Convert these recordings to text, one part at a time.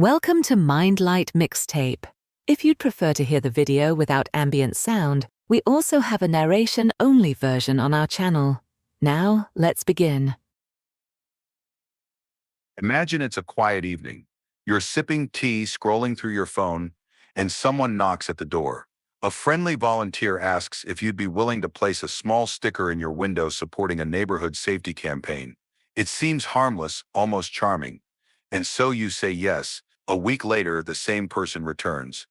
Welcome to Mindlight Mixtape. If you'd prefer to hear the video without ambient sound, we also have a narration-only version on our channel. Now, let's begin. Imagine it's a quiet evening. You're sipping tea, scrolling through your phone, and someone knocks at the door. A friendly volunteer asks if you'd be willing to place a small sticker in your window supporting a neighborhood safety campaign. It seems harmless, almost charming. And so you say yes. A week later, the same person returns.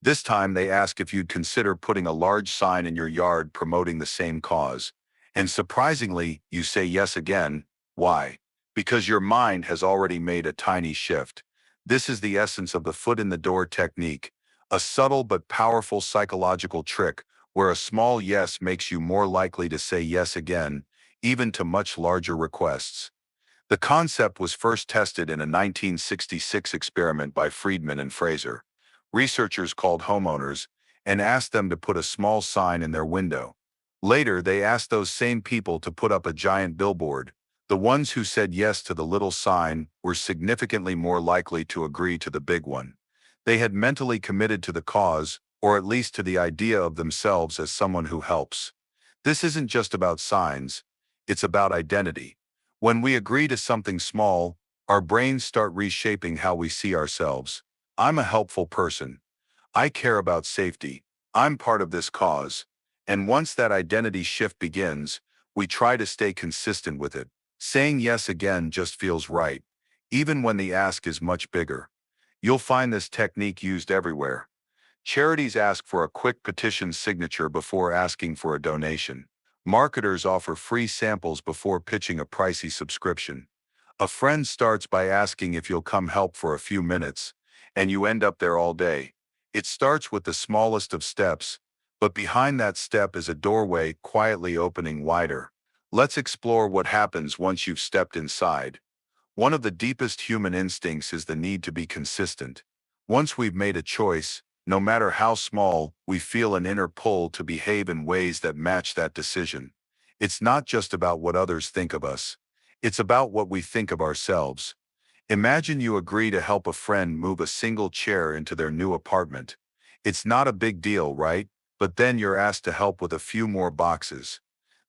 This time they ask if you'd consider putting a large sign in your yard promoting the same cause. And surprisingly, you say yes again. Why? Because your mind has already made a tiny shift. This is the essence of the foot in the door technique, a subtle but powerful psychological trick where a small yes makes you more likely to say yes again, even to much larger requests. The concept was first tested in a 1966 experiment by Friedman and Fraser. Researchers called homeowners and asked them to put a small sign in their window. Later, they asked those same people to put up a giant billboard. The ones who said yes to the little sign were significantly more likely to agree to the big one. They had mentally committed to the cause, or at least to the idea of themselves as someone who helps. This isn't just about signs, it's about identity. When we agree to something small, our brains start reshaping how we see ourselves. I'm a helpful person. I care about safety. I'm part of this cause. And once that identity shift begins, we try to stay consistent with it. Saying yes again just feels right, even when the ask is much bigger. You'll find this technique used everywhere. Charities ask for a quick petition signature before asking for a donation. Marketers offer free samples before pitching a pricey subscription. A friend starts by asking if you'll come help for a few minutes, and you end up there all day. It starts with the smallest of steps, but behind that step is a doorway quietly opening wider. Let's explore what happens once you've stepped inside. One of the deepest human instincts is the need to be consistent. Once we've made a choice, no matter how small, we feel an inner pull to behave in ways that match that decision. It's not just about what others think of us. It's about what we think of ourselves. Imagine you agree to help a friend move a single chair into their new apartment. It's not a big deal, right? But then you're asked to help with a few more boxes.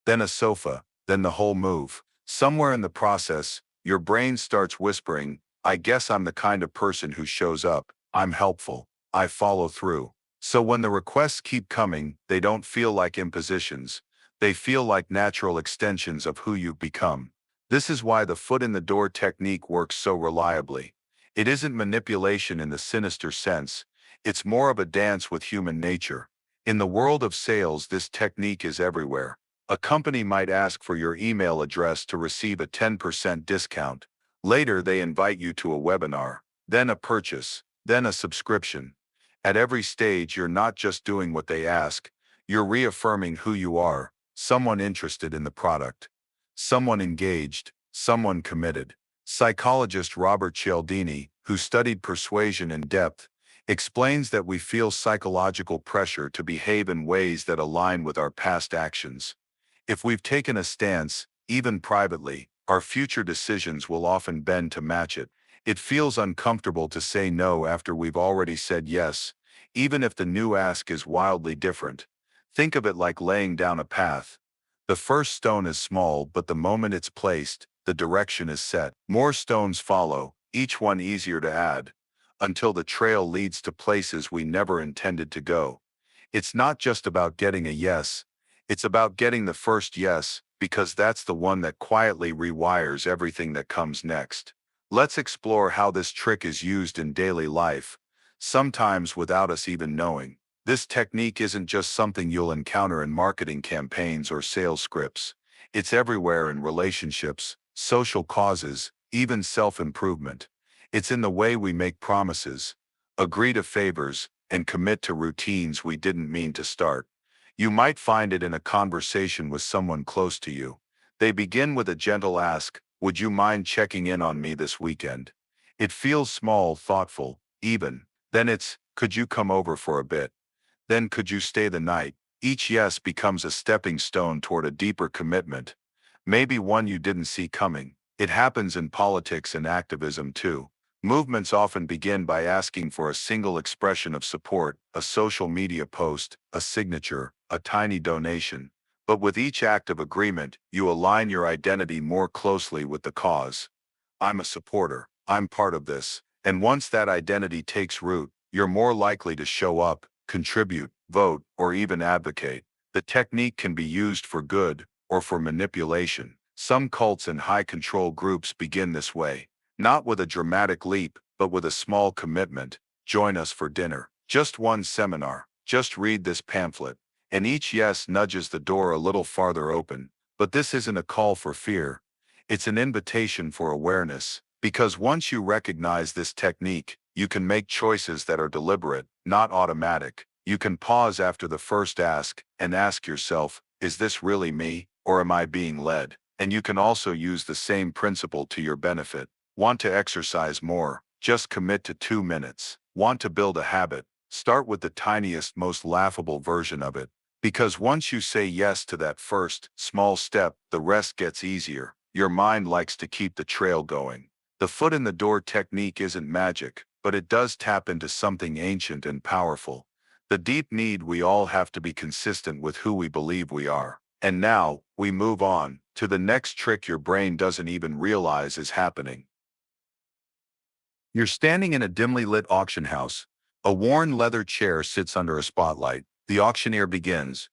Then a sofa, then the whole move. Somewhere in the process, your brain starts whispering, I guess I'm the kind of person who shows up. I'm helpful. I follow through. So when the requests keep coming, they don't feel like impositions. They feel like natural extensions of who you've become. This is why the foot in the door technique works so reliably. It isn't manipulation in the sinister sense. It's more of a dance with human nature. In the world of sales, this technique is everywhere. A company might ask for your email address to receive a 10% discount. Later, they invite you to a webinar, then a purchase, then a subscription. At every stage, you're not just doing what they ask, you're reaffirming who you are, someone interested in the product, someone engaged, someone committed. Psychologist Robert Cialdini, who studied persuasion in depth, explains that we feel psychological pressure to behave in ways that align with our past actions. If we've taken a stance, even privately, our future decisions will often bend to match it. It feels uncomfortable to say no after we've already said yes, even if the new ask is wildly different. Think of it like laying down a path. The first stone is small, but the moment it's placed, the direction is set. More stones follow, each one easier to add, until the trail leads to places we never intended to go. It's not just about getting a yes, it's about getting the first yes, because that's the one that quietly rewires everything that comes next. Let's explore how this trick is used in daily life, sometimes without us even knowing. This technique isn't just something you'll encounter in marketing campaigns or sales scripts. It's everywhere in relationships, social causes, even self-improvement. It's in the way we make promises, agree to favors, and commit to routines we didn't mean to start. You might find it in a conversation with someone close to you. They begin with a gentle ask, would you mind checking in on me this weekend? It feels small, thoughtful, even. Then it's, could you come over for a bit? Then could you stay the night? Each yes becomes a stepping stone toward a deeper commitment. Maybe one you didn't see coming. It happens in politics and activism too. Movements often begin by asking for a single expression of support, a social media post, a signature, a tiny donation. But with each act of agreement, you align your identity more closely with the cause. I'm a supporter. I'm part of this. And once that identity takes root, you're more likely to show up, contribute, vote, or even advocate. The technique can be used for good or for manipulation. Some cults and high-control groups begin this way. Not with a dramatic leap, but with a small commitment. Join us for dinner. Just one seminar. Just read this pamphlet. And each yes nudges the door a little farther open. But this isn't a call for fear. It's an invitation for awareness. Because once you recognize this technique, you can make choices that are deliberate, not automatic. You can pause after the first ask and ask yourself, is this really me, or am I being led? And you can also use the same principle to your benefit. Want to exercise more? Just commit to 2 minutes. Want to build a habit? Start with the tiniest, most laughable version of it. Because once you say yes to that first, small step, the rest gets easier. Your mind likes to keep the trail going. The foot in the door technique isn't magic, but it does tap into something ancient and powerful. The deep need we all have to be consistent with who we believe we are. And now, we move on to the next trick your brain doesn't even realize is happening. You're standing in a dimly lit auction house. A worn leather chair sits under a spotlight. The auctioneer begins.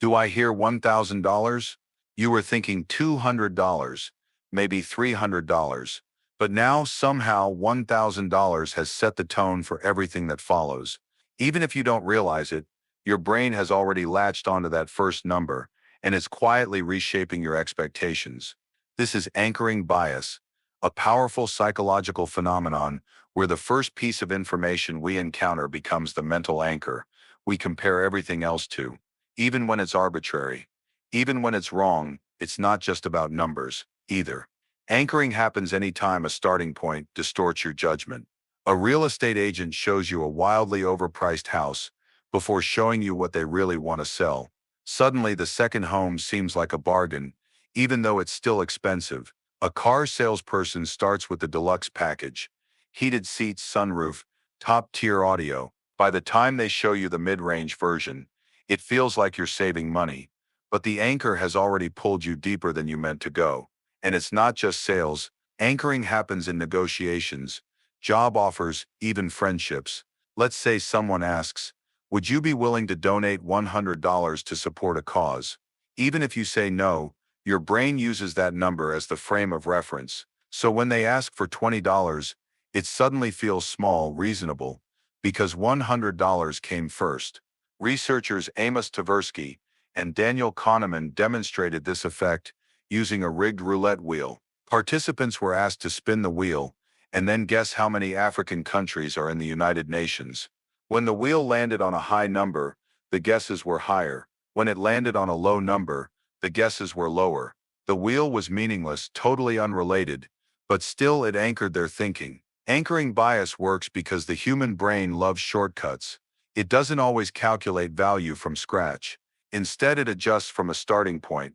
Do I hear $1,000? You were thinking $200, maybe $300. But now, somehow, $1,000 has set the tone for everything that follows. Even if you don't realize it, your brain has already latched onto that first number and is quietly reshaping your expectations. This is anchoring bias, a powerful psychological phenomenon where the first piece of information we encounter becomes the mental anchor we compare everything else to. Even when it's arbitrary, even when it's wrong, it's not just about numbers, either. Anchoring happens anytime a starting point distorts your judgment. A real estate agent shows you a wildly overpriced house before showing you what they really want to sell. Suddenly, the second home seems like a bargain, even though it's still expensive. A car salesperson starts with the deluxe package: heated seats, sunroof, top-tier audio. By the time they show you the mid-range version, it feels like you're saving money. But the anchor has already pulled you deeper than you meant to go. And it's not just sales. Anchoring happens in negotiations, job offers, even friendships. Let's say someone asks, would you be willing to donate $100 to support a cause? Even if you say no, your brain uses that number as the frame of reference. So when they ask for $20, it suddenly feels small, reasonable, because $100 came first. Researchers Amos Tversky and Daniel Kahneman demonstrated this effect using a rigged roulette wheel. Participants were asked to spin the wheel and then guess how many African countries are in the United Nations. When the wheel landed on a high number, the guesses were higher. When it landed on a low number, the guesses were lower. The wheel was meaningless, totally unrelated, but still it anchored their thinking. Anchoring bias works because the human brain loves shortcuts. It doesn't always calculate value from scratch. Instead, it adjusts from a starting point,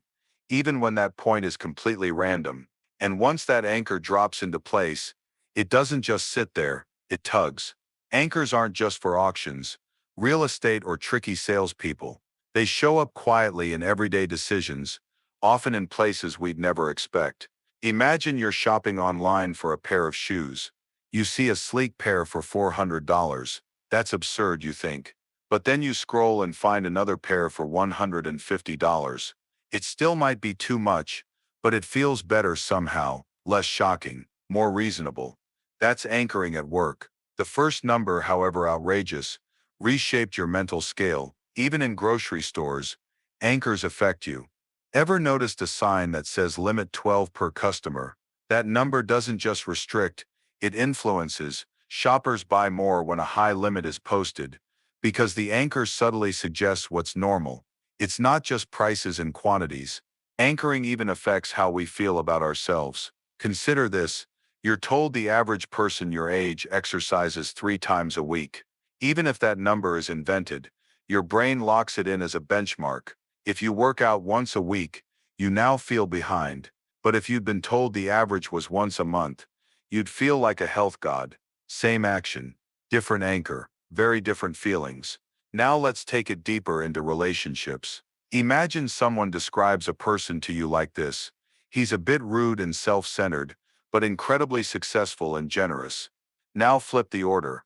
even when that point is completely random. And once that anchor drops into place, it doesn't just sit there, it tugs. Anchors aren't just for auctions, real estate, or tricky salespeople. They show up quietly in everyday decisions, often in places we'd never expect. Imagine you're shopping online for a pair of shoes. You see a sleek pair for $400. That's absurd, you think. But then you scroll and find another pair for $150. It still might be too much, but it feels better somehow, less shocking, more reasonable. That's anchoring at work. The first number, however outrageous, reshaped your mental scale. Even in grocery stores, anchors affect you. Ever noticed a sign that says limit 12 per customer? That number doesn't just restrict, it influences. Shoppers buy more when a high limit is posted, because the anchor subtly suggests what's normal. It's not just prices and quantities. Anchoring even affects how we feel about ourselves. Consider this: you're told the average person your age exercises 3 times a week. Even if that number is invented, your brain locks it in as a benchmark. If you work out once a week, you now feel behind. But if you'd been told the average was once a month, You'd feel like a health god. Same action, different anchor, very different feelings. Now let's take it deeper into relationships. Imagine someone describes a person to you like this. He's a bit rude and self-centered, but incredibly successful and generous. Now flip the order.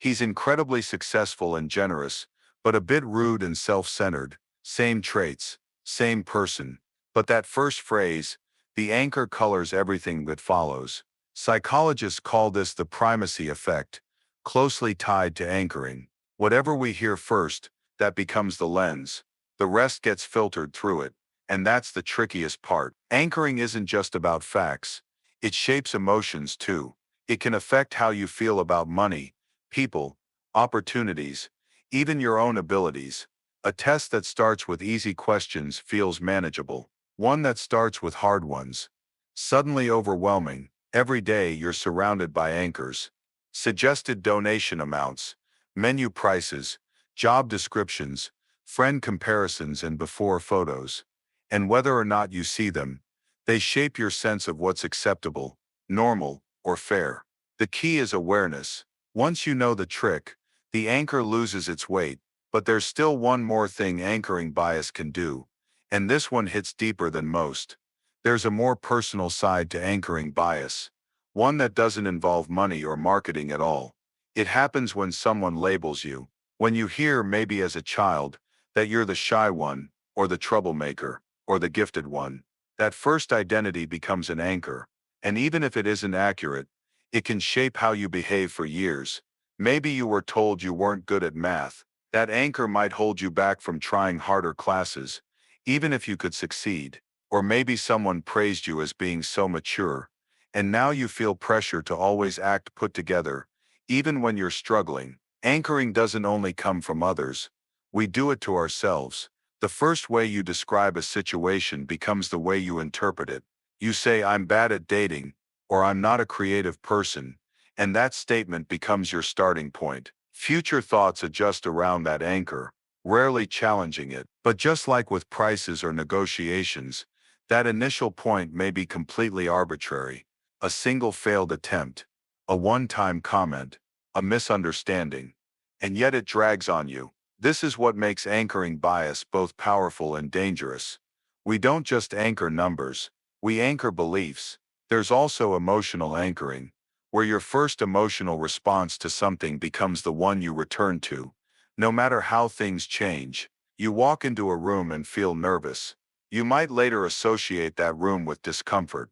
He's incredibly successful and generous, but a bit rude and self-centered. Same traits, same person. But that first phrase, the anchor, colors everything that follows. Psychologists call this the primacy effect, closely tied to anchoring. Whatever we hear first, that becomes the lens. The rest gets filtered through it. And that's the trickiest part. Anchoring isn't just about facts. It shapes emotions too. It can affect how you feel about money, people, opportunities, even your own abilities. A test that starts with easy questions feels manageable. One that starts with hard ones, suddenly overwhelming. Every day you're surrounded by anchors. Suggested donation amounts, menu prices, job descriptions, friend comparisons and before photos. And whether or not you see them, they shape your sense of what's acceptable, normal, or fair. The key is awareness. Once you know the trick, the anchor loses its weight, but there's still one more thing anchoring bias can do, and this one hits deeper than most. There's a more personal side to anchoring bias, one that doesn't involve money or marketing at all. It happens when someone labels you, when you hear, maybe as a child, that you're the shy one, or the troublemaker, or the gifted one. That first identity becomes an anchor, and even if it isn't accurate, it can shape how you behave for years. Maybe you were told you weren't good at math. That anchor might hold you back from trying harder classes, even if you could succeed. Or maybe someone praised you as being so mature, and now you feel pressure to always act put together, even when you're struggling. Anchoring doesn't only come from others. We do it to ourselves. The first way you describe a situation becomes the way you interpret it. You say, I'm bad at dating, or I'm not a creative person, and that statement becomes your starting point. Future thoughts adjust around that anchor, rarely challenging it. But just like with prices or negotiations, that initial point may be completely arbitrary. A single failed attempt, a one-time comment, a misunderstanding, and yet it drags on you. This is what makes anchoring bias both powerful and dangerous. We don't just anchor numbers, we anchor beliefs. There's also emotional anchoring, where your first emotional response to something becomes the one you return to. No matter how things change, you walk into a room and feel nervous. You might later associate that room with discomfort.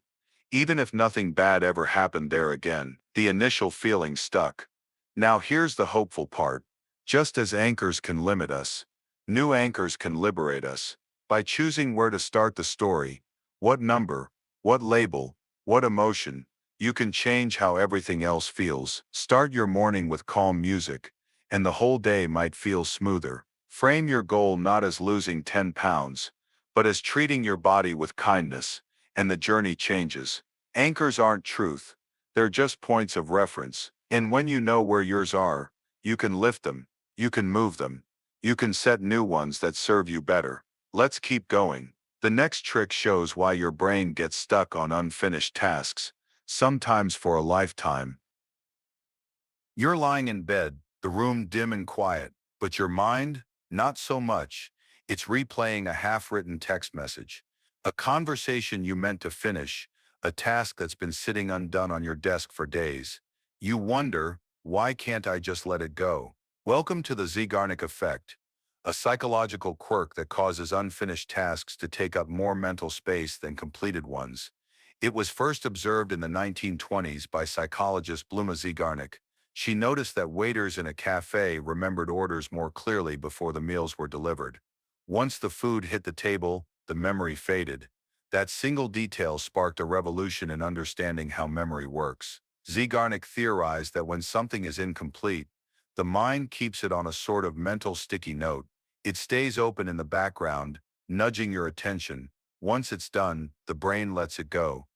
Even if nothing bad ever happened there again, the initial feeling stuck. Now here's the hopeful part. Just as anchors can limit us, new anchors can liberate us. By choosing where to start the story, what number, what label, what emotion, you can change how everything else feels. Start your morning with calm music, and the whole day might feel smoother. Frame your goal not as losing 10 pounds, but as treating your body with kindness, and the journey changes. Anchors aren't truth, they're just points of reference. And when you know where yours are, you can lift them, you can move them, you can set new ones that serve you better. Let's keep going. The next trick shows why your brain gets stuck on unfinished tasks, sometimes for a lifetime. You're lying in bed, the room dim and quiet, but your mind, not so much. It's replaying a half-written text message, a conversation you meant to finish, a task that's been sitting undone on your desk for days. You wonder, why can't I just let it go? Welcome to the Zeigarnik effect, a psychological quirk that causes unfinished tasks to take up more mental space than completed ones. It was first observed in the 1920s by psychologist Bluma Zeigarnik. She noticed that waiters in a cafe remembered orders more clearly before the meals were delivered. Once the food hit the table, the memory faded. That single detail sparked a revolution in understanding how memory works. Zeigarnik theorized that when something is incomplete, the mind keeps it on a sort of mental sticky note. It stays open in the background, nudging your attention. Once it's done, the brain lets it go.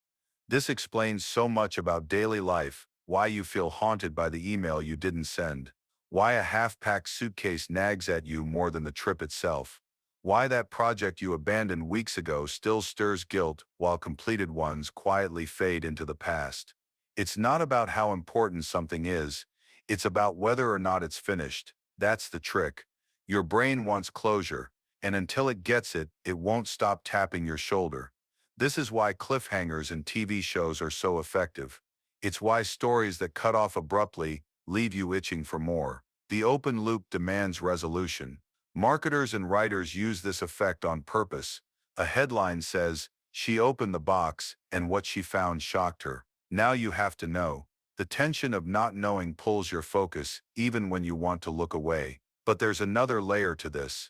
This explains so much about daily life, why you feel haunted by the email you didn't send, why a half-packed suitcase nags at you more than the trip itself, why that project you abandoned weeks ago still stirs guilt while completed ones quietly fade into the past. It's not about how important something is, it's about whether or not it's finished. That's the trick. Your brain wants closure, and until it gets it, it won't stop tapping your shoulder. This is why cliffhangers in TV shows are so effective. It's why stories that cut off abruptly leave you itching for more. The open loop demands resolution. Marketers and writers use this effect on purpose. A headline says, "She opened the box, and what she found shocked her." Now you have to know. The tension of not knowing pulls your focus, even when you want to look away. But there's another layer to this.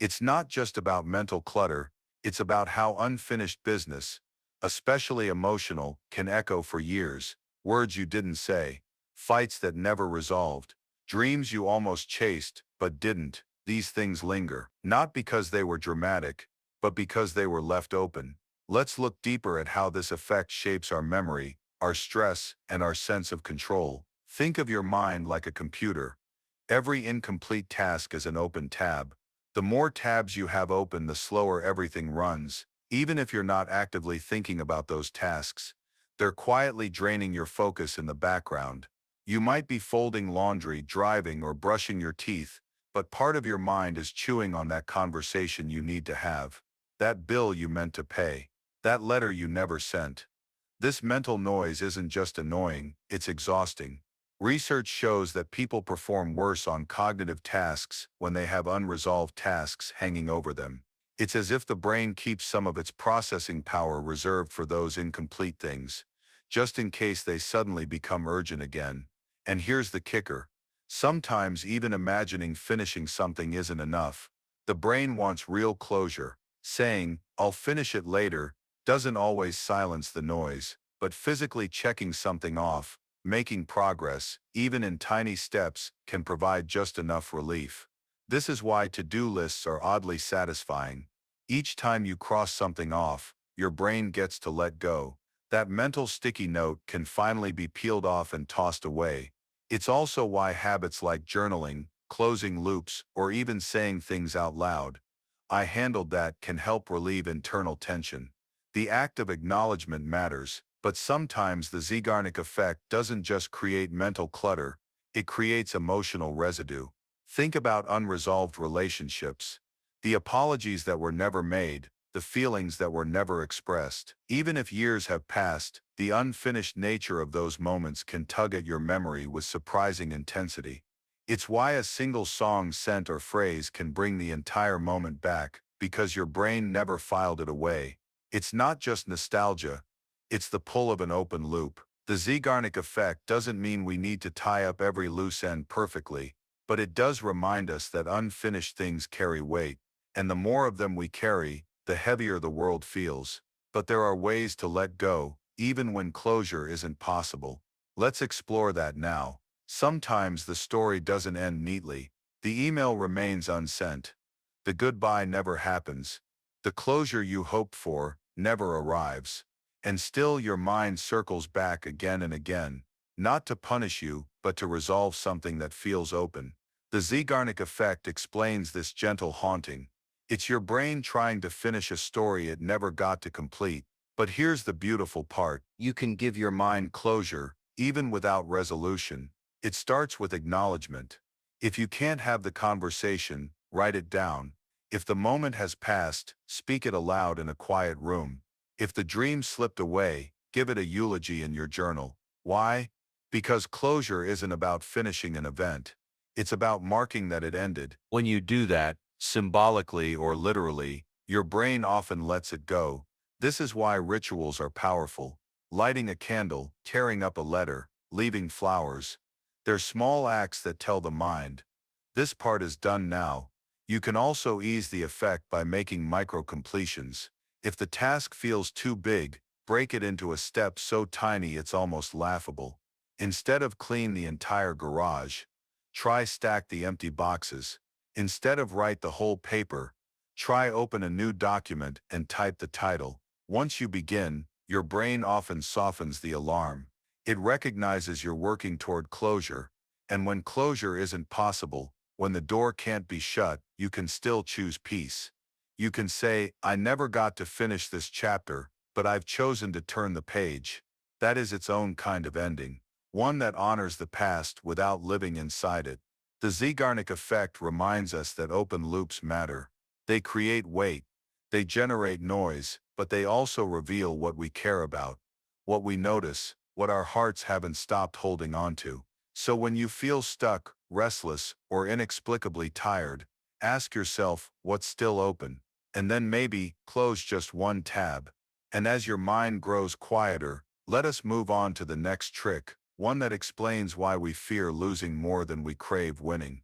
It's not just about mental clutter, it's about how unfinished business, especially emotional, can echo for years. Words you didn't say, fights that never resolved, dreams you almost chased but didn't. These things linger, not because they were dramatic, but because they were left open. Let's look deeper at how this effect shapes our memory, our stress, and our sense of control. Think of your mind like a computer. Every incomplete task is an open tab. The more tabs you have open, the slower everything runs. Even if you're not actively thinking about those tasks, they're quietly draining your focus in the background. You might be folding laundry, driving, or brushing your teeth, but part of your mind is chewing on that conversation you need to have, that bill you meant to pay, that letter you never sent. This mental noise isn't just annoying, it's exhausting. Research shows that people perform worse on cognitive tasks when they have unresolved tasks hanging over them. It's as if the brain keeps some of its processing power reserved for those incomplete things, just in case they suddenly become urgent again. And here's the kicker. Sometimes even imagining finishing something isn't enough. The brain wants real closure. Saying, "I'll finish it later," doesn't always silence the noise, but physically checking something off, making progress, even in tiny steps, can provide just enough relief. This is why to-do lists are oddly satisfying. Each time you cross something off, your brain gets to let go. That mental sticky note can finally be peeled off and tossed away. It's also why habits like journaling, closing loops, or even saying things out loud, "I handled that," can help relieve internal tension. The act of acknowledgement matters. But sometimes the Zeigarnik effect doesn't just create mental clutter, it creates emotional residue. Think about unresolved relationships. The apologies that were never made, the feelings that were never expressed. Even if years have passed, the unfinished nature of those moments can tug at your memory with surprising intensity. It's why a single song, scent, or phrase can bring the entire moment back, because your brain never filed it away. It's not just nostalgia. It's the pull of an open loop. The Zeigarnik effect doesn't mean we need to tie up every loose end perfectly, but it does remind us that unfinished things carry weight, and the more of them we carry, the heavier the world feels. But there are ways to let go, even when closure isn't possible. Let's explore that now. Sometimes the story doesn't end neatly. The email remains unsent. The goodbye never happens. The closure you hoped for never arrives. And still your mind circles back again and again, not to punish you, but to resolve something that feels open. The Zeigarnik effect explains this gentle haunting. It's your brain trying to finish a story it never got to complete. But here's the beautiful part. You can give your mind closure, even without resolution. It starts with acknowledgement. If you can't have the conversation, write it down. If the moment has passed, speak it aloud in a quiet room. If the dream slipped away, give it a eulogy in your journal. Why? Because closure isn't about finishing an event. It's about marking that it ended. When you do that, symbolically or literally, your brain often lets it go. This is why rituals are powerful. Lighting a candle, tearing up a letter, leaving flowers. They're small acts that tell the mind, this part is done now. You can also ease the effect by making micro-completions. If the task feels too big, break it into a step so tiny it's almost laughable. Instead of clean the entire garage, try stack the empty boxes. Instead of write the whole paper, try open a new document and type the title. Once you begin, your brain often softens the alarm. It recognizes you're working toward closure, and when closure isn't possible, when the door can't be shut, you can still choose peace. You can say, "I never got to finish this chapter, but I've chosen to turn the page." That is its own kind of ending, one that honors the past without living inside it. The Zeigarnik effect reminds us that open loops matter. They create weight, they generate noise, but they also reveal what we care about, what we notice, what our hearts haven't stopped holding on to. So when you feel stuck, restless, or inexplicably tired, ask yourself what's still open, and then maybe close just one tab. And as your mind grows quieter, let us move on to the next trick, one that explains why we fear losing more than we crave winning.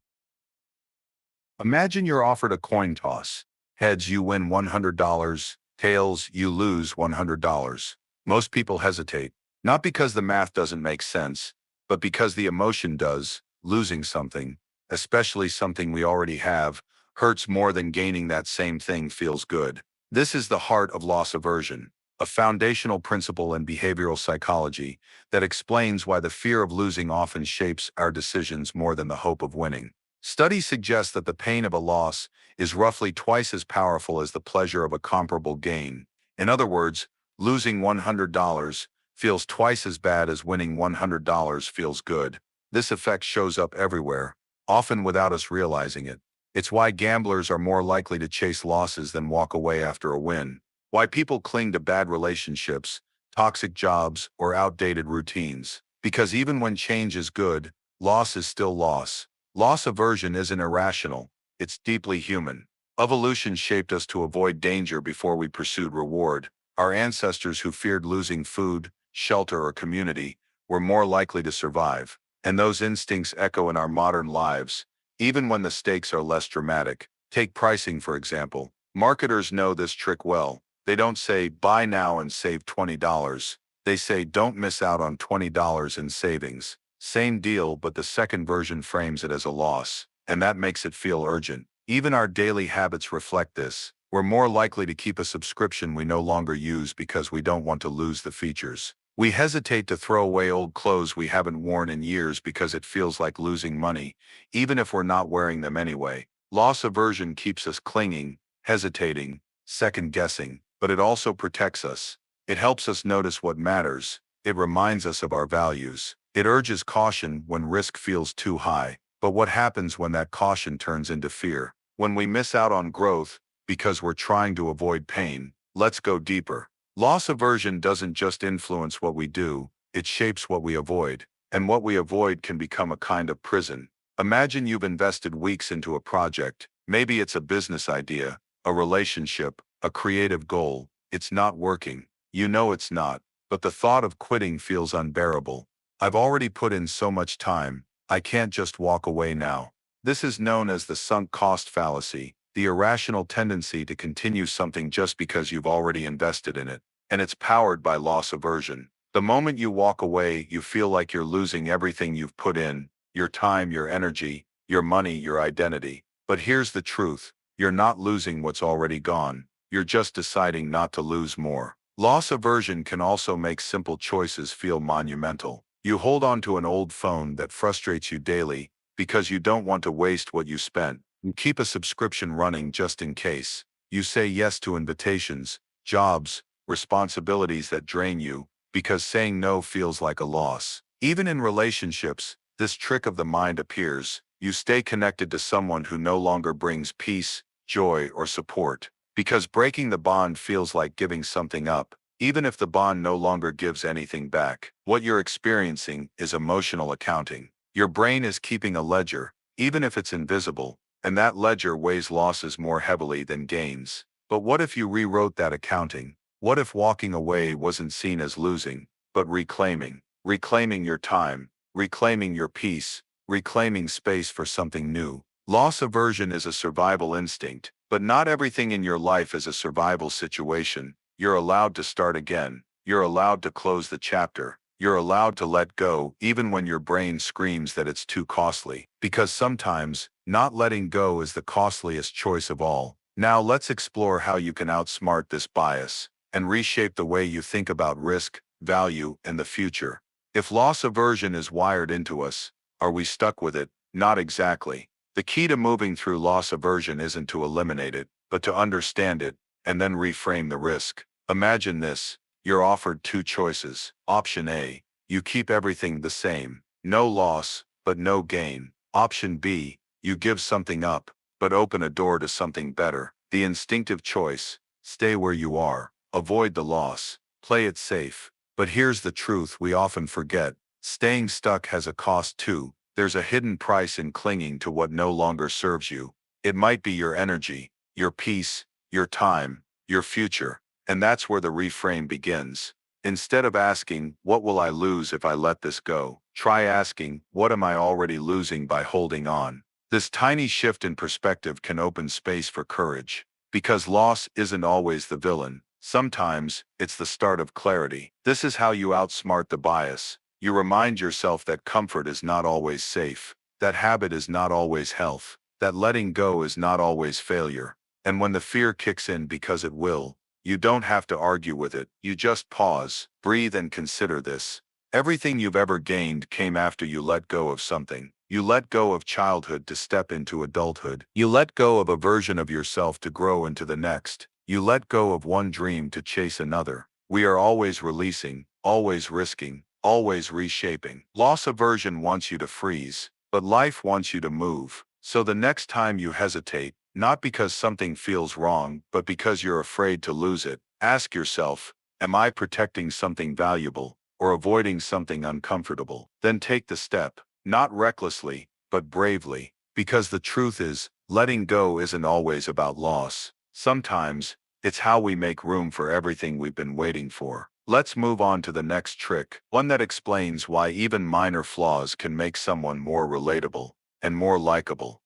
Imagine you're offered a coin toss. Heads, you win $100. Tails, you lose $100. Most people hesitate, not because the math doesn't make sense, but because the emotion does. Losing something, especially something we already have, hurts more than gaining that same thing feels good. This is the heart of loss aversion, a foundational principle in behavioral psychology that explains why the fear of losing often shapes our decisions more than the hope of winning. Studies suggest that the pain of a loss is roughly twice as powerful as the pleasure of a comparable gain. In other words, losing $100 feels twice as bad as winning $100 feels good. This effect shows up everywhere, often without us realizing it. It's why gamblers are more likely to chase losses than walk away after a win. Why people cling to bad relationships, toxic jobs, or outdated routines. Because even when change is good, loss is still loss. Loss aversion isn't irrational, it's deeply human. Evolution shaped us to avoid danger before we pursued reward. Our ancestors who feared losing food, shelter, or community were more likely to survive. And those instincts echo in our modern lives, even when the stakes are less dramatic. Take pricing, for example. Marketers know this trick well. They don't say, buy now and save $20. They say, don't miss out on $20 in savings. Same deal, but the second version frames it as a loss, and that makes it feel urgent. Even our daily habits reflect this. We're more likely to keep a subscription we no longer use because we don't want to lose the features. We hesitate to throw away old clothes we haven't worn in years because it feels like losing money, even if we're not wearing them anyway. Loss aversion keeps us clinging, hesitating, second-guessing, but it also protects us. It helps us notice what matters. It reminds us of our values. It urges caution when risk feels too high. But what happens when that caution turns into fear? When we miss out on growth because we're trying to avoid pain? Let's go deeper. Loss aversion doesn't just influence what we do, it shapes what we avoid. And what we avoid can become a kind of prison. Imagine you've invested weeks into a project. Maybe it's a business idea, a relationship, a creative goal. It's not working. You know it's not. But the thought of quitting feels unbearable. I've already put in so much time, I can't just walk away now. This is known as the sunk cost fallacy, the irrational tendency to continue something just because you've already invested in it. And it's powered by loss aversion. The moment you walk away, you feel like you're losing everything you've put in, your time, your energy, your money, your identity. But here's the truth. You're not losing what's already gone. You're just deciding not to lose more. Loss aversion can also make simple choices feel monumental. You hold on to an old phone that frustrates you daily because you don't want to waste what you spent. You keep a subscription running just in case. You say yes to invitations, jobs, responsibilities that drain you because saying no feels like a loss. Even in relationships, this trick of the mind appears. You stay connected to someone who no longer brings peace, joy, or support. Because breaking the bond feels like giving something up, even if the bond no longer gives anything back. What you're experiencing is emotional accounting. Your brain is keeping a ledger, even if it's invisible, and that ledger weighs losses more heavily than gains. But what if you rewrote that accounting? What if walking away wasn't seen as losing, but reclaiming? Reclaiming your time, reclaiming your peace, reclaiming space for something new. Loss aversion is a survival instinct, but not everything in your life is a survival situation. You're allowed to start again. You're allowed to close the chapter. You're allowed to let go even when your brain screams that it's too costly. Because sometimes, not letting go is the costliest choice of all. Now let's explore how you can outsmart this bias and reshape the way you think about risk, value, and the future. If loss aversion is wired into us, are we stuck with it? Not exactly. The key to moving through loss aversion isn't to eliminate it, but to understand it, and then reframe the risk. Imagine this. you're offered two choices. Option A, you keep everything the same. No loss, but no gain. Option B, you give something up, but open a door to something better. The instinctive choice: stay where you are. Avoid the loss. Play it safe. But here's the truth we often forget. Staying stuck has a cost too. There's a hidden price in clinging to what no longer serves you. It might be your energy, your peace, your time, your future. And that's where the reframe begins. Instead of asking, what will I lose if I let this go? Try asking, what am I already losing by holding on? This tiny shift in perspective can open space for courage. Because loss isn't always the villain. Sometimes, it's the start of clarity. This is how you outsmart the bias. You remind yourself that comfort is not always safe, that habit is not always health, that letting go is not always failure. And when the fear kicks in, because it will, you don't have to argue with it. You just pause, breathe, and consider this. Everything you've ever gained came after you let go of something. You let go of childhood to step into adulthood. You let go of a version of yourself to grow into the next. You let go of one dream to chase another. We are always releasing, always risking, always reshaping. Loss aversion wants you to freeze, but life wants you to move. So the next time you hesitate, not because something feels wrong, but because you're afraid to lose it, ask yourself, am I protecting something valuable or avoiding something uncomfortable? Then take the step, not recklessly, but bravely. Because the truth is, letting go isn't always about loss. Sometimes, it's how we make room for everything we've been waiting for. Let's move on to the next trick, one that explains why even minor flaws can make someone more relatable and more likable.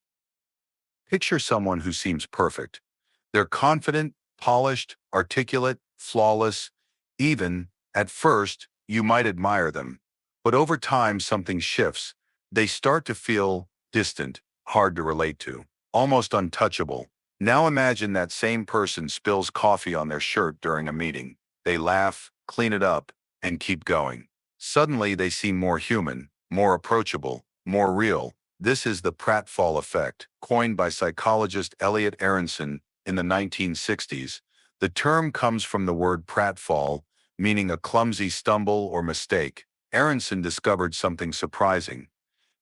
Picture someone who seems perfect. They're confident, polished, articulate, flawless. Even, at first, you might admire them. But over time, something shifts. They start to feel distant, hard to relate to, almost untouchable. Now imagine that same person spills coffee on their shirt during a meeting. They laugh, clean it up, and keep going. Suddenly, they seem more human, more approachable, more real. This is the pratfall effect, coined by psychologist Elliot Aronson in the 1960s. The term comes from the word pratfall, meaning a clumsy stumble or mistake. Aronson discovered something surprising.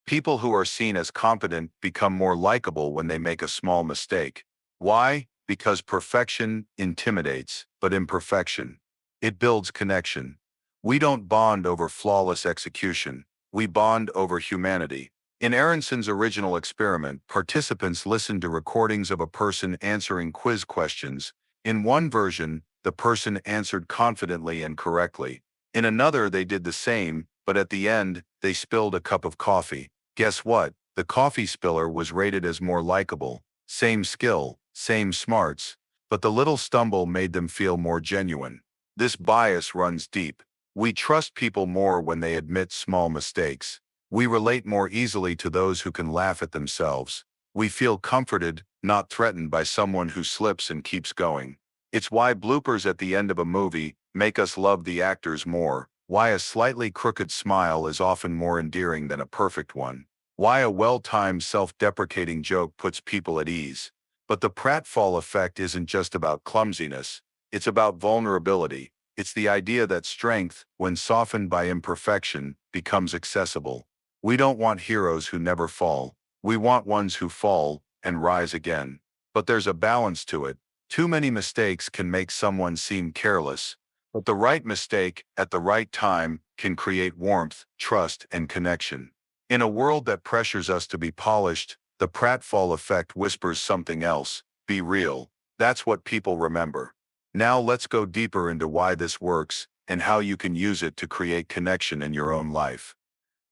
People who are seen as competent become more likable when they make a small mistake. Why? Because perfection intimidates, but imperfection, it builds connection. We don't bond over flawless execution. We bond over humanity. In Aronson's original experiment, participants listened to recordings of a person answering quiz questions. In one version, the person answered confidently and correctly. In another, they did the same, but at the end, they spilled a cup of coffee. Guess what? The coffee spiller was rated as more likable. Same skill, same smarts, but the little stumble made them feel more genuine. This bias runs deep. We trust people more when they admit small mistakes. We relate more easily to those who can laugh at themselves. We feel comforted, not threatened by someone who slips and keeps going. It's why bloopers at the end of a movie make us love the actors more, why a slightly crooked smile is often more endearing than a perfect one, why a well-timed self-deprecating joke puts people at ease. But the pratfall effect isn't just about clumsiness, it's about vulnerability. It's the idea that strength, when softened by imperfection, becomes accessible. We don't want heroes who never fall. We want ones who fall and rise again. But there's a balance to it. Too many mistakes can make someone seem careless, but the right mistake at the right time can create warmth, trust, and connection. In a world that pressures us to be polished, the pratfall effect whispers something else: be real. That's what people remember. Now let's go deeper into why this works and how you can use it to create connection in your own life.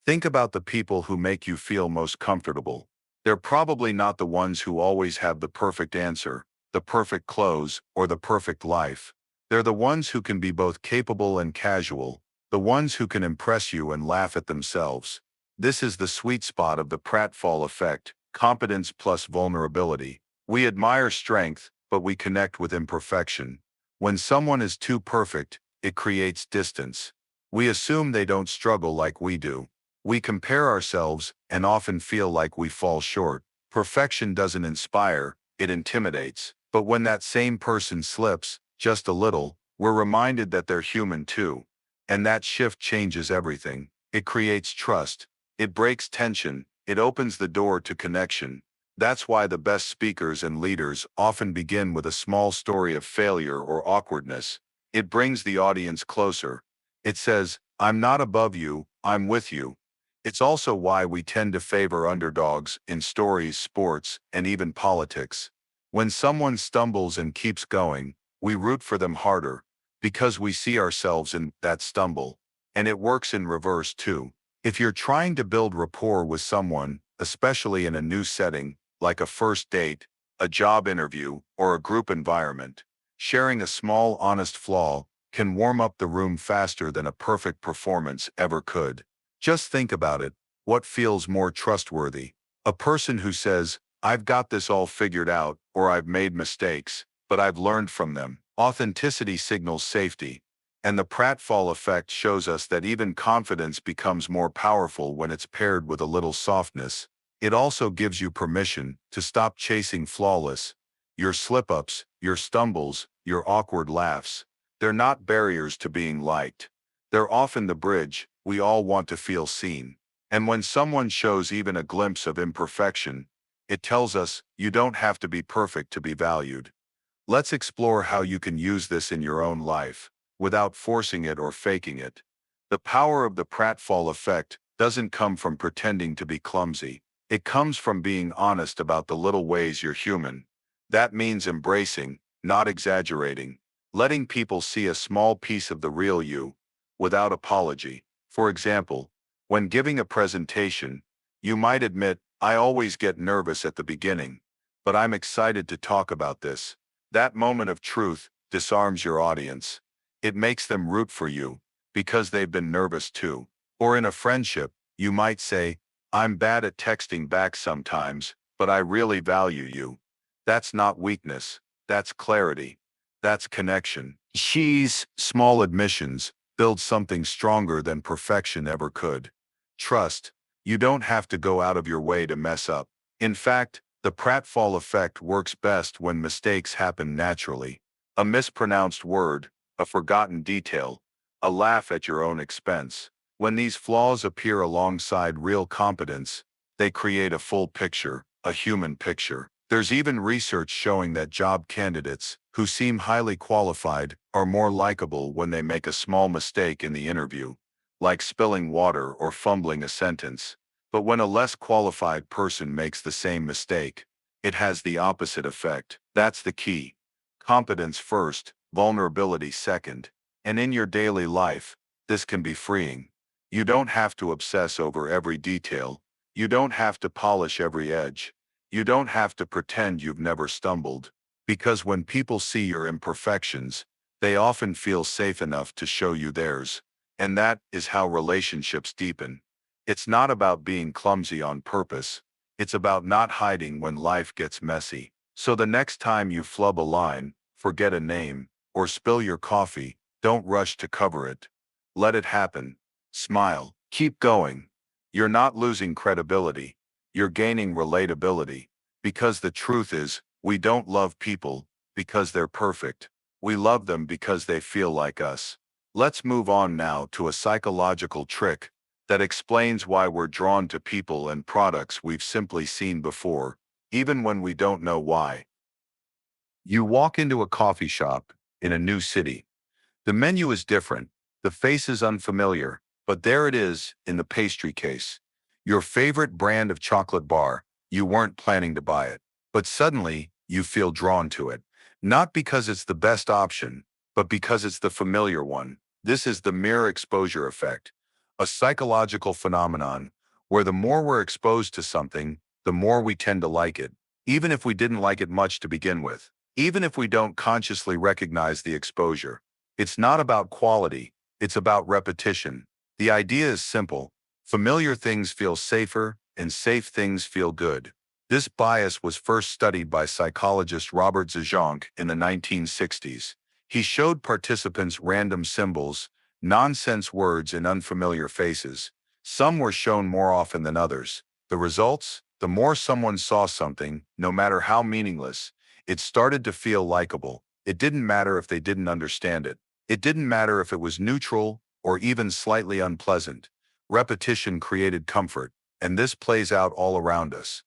Think about the people who make you feel most comfortable. They're probably not the ones who always have the perfect answer, the perfect clothes, or the perfect life. They're the ones who can be both capable and casual, the ones who can impress you and laugh at themselves. This is the sweet spot of the pratfall effect, competence plus vulnerability. We admire strength, but we connect with imperfection. When someone is too perfect, it creates distance. We assume they don't struggle like we do. We compare ourselves and often feel like we fall short. Perfection doesn't inspire, it intimidates. But when that same person slips, just a little, we're reminded that they're human too. And that shift changes everything. It creates trust. It breaks tension. It opens the door to connection. That's why the best speakers and leaders often begin with a small story of failure or awkwardness. It brings the audience closer. It says, I'm not above you, I'm with you. It's also why we tend to favor underdogs in stories, sports, and even politics. When someone stumbles and keeps going, we root for them harder because we see ourselves in that stumble. And it works in reverse too. If you're trying to build rapport with someone, especially in a new setting, like a first date, a job interview, or a group environment, sharing a small, honest flaw can warm up the room faster than a perfect performance ever could. Just think about it. What feels more trustworthy? A person who says, I've got this all figured out, or I've made mistakes, but I've learned from them. Authenticity signals safety. And the pratfall effect shows us that even confidence becomes more powerful when it's paired with a little softness. It also gives you permission to stop chasing flawless. Your slip-ups, your stumbles, your awkward laughs. They're not barriers to being liked. They're often the bridge. We all want to feel seen. And when someone shows even a glimpse of imperfection, it tells us you don't have to be perfect to be valued. Let's explore how you can use this in your own life, without forcing it or faking it. The power of the pratfall effect doesn't come from pretending to be clumsy. It comes from being honest about the little ways you're human. That means embracing, not exaggerating, letting people see a small piece of the real you, without apology. For example, when giving a presentation, you might admit, I always get nervous at the beginning, but I'm excited to talk about this. That moment of truth disarms your audience. It makes them root for you, because they've been nervous too. Or in a friendship, you might say, I'm bad at texting back sometimes, but I really value you. That's not weakness. That's clarity. That's connection. These small admissions build something stronger than perfection ever could. Trust. You don't have to go out of your way to mess up. In fact, the pratfall effect works best when mistakes happen naturally. A mispronounced word, a forgotten detail, a laugh at your own expense. When these flaws appear alongside real competence, they create a full picture, a human picture. There's even research showing that job candidates, who seem highly qualified, are more likable when they make a small mistake in the interview, like spilling water or fumbling a sentence. But when a less qualified person makes the same mistake, it has the opposite effect. That's the key. Competence first, vulnerability second. And in your daily life, this can be freeing. You don't have to obsess over every detail. You don't have to polish every edge. You don't have to pretend you've never stumbled. Because when people see your imperfections, they often feel safe enough to show you theirs. And that is how relationships deepen. It's not about being clumsy on purpose. It's about not hiding when life gets messy. So the next time you flub a line, forget a name, or spill your coffee, don't rush to cover it. Let it happen. Smile. Keep going. You're not losing credibility. You're gaining relatability. Because the truth is, we don't love people because they're perfect. We love them because they feel like us. Let's move on now to a psychological trick that explains why we're drawn to people and products we've simply seen before, even when we don't know why. You walk into a coffee shop in a new city. The menu is different, the face is unfamiliar, but there it is in the pastry case. Your favorite brand of chocolate bar. You weren't planning to buy it, but suddenly you feel drawn to it. Not because it's the best option, but because it's the familiar one. This is the mirror exposure effect, a psychological phenomenon where the more we're exposed to something, the more we tend to like it, even if we didn't like it much to begin with, even if we don't consciously recognize the exposure. It's not about quality, it's about repetition. The idea is simple. Familiar things feel safer, and safe things feel good. This bias was first studied by psychologist Robert Zajonc in the 1960s. He showed participants random symbols, nonsense words in unfamiliar faces. Some were shown more often than others. The results? The more someone saw something, no matter how meaningless, it started to feel likable. It didn't matter if they didn't understand it. It didn't matter if it was neutral or even slightly unpleasant. Repetition created comfort, and this plays out all around us.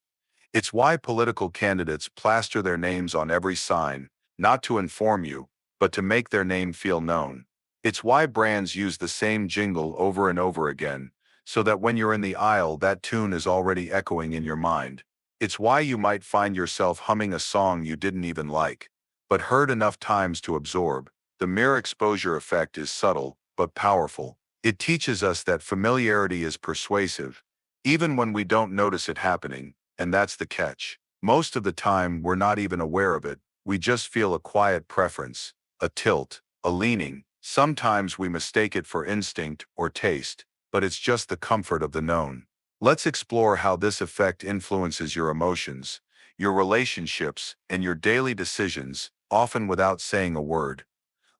It's why political candidates plaster their names on every sign, not to inform you, but to make their name feel known. It's why brands use the same jingle over and over again, so that when you're in the aisle, that tune is already echoing in your mind. It's why you might find yourself humming a song you didn't even like, but heard enough times to absorb. The mere exposure effect is subtle, but powerful. It teaches us that familiarity is persuasive, even when we don't notice it happening. And that's the catch. Most of the time, we're not even aware of it. We just feel a quiet preference, a tilt, a leaning. Sometimes we mistake it for instinct or taste, but it's just the comfort of the known. Let's explore how this effect influences your emotions, your relationships, and your daily decisions, often without saying a word.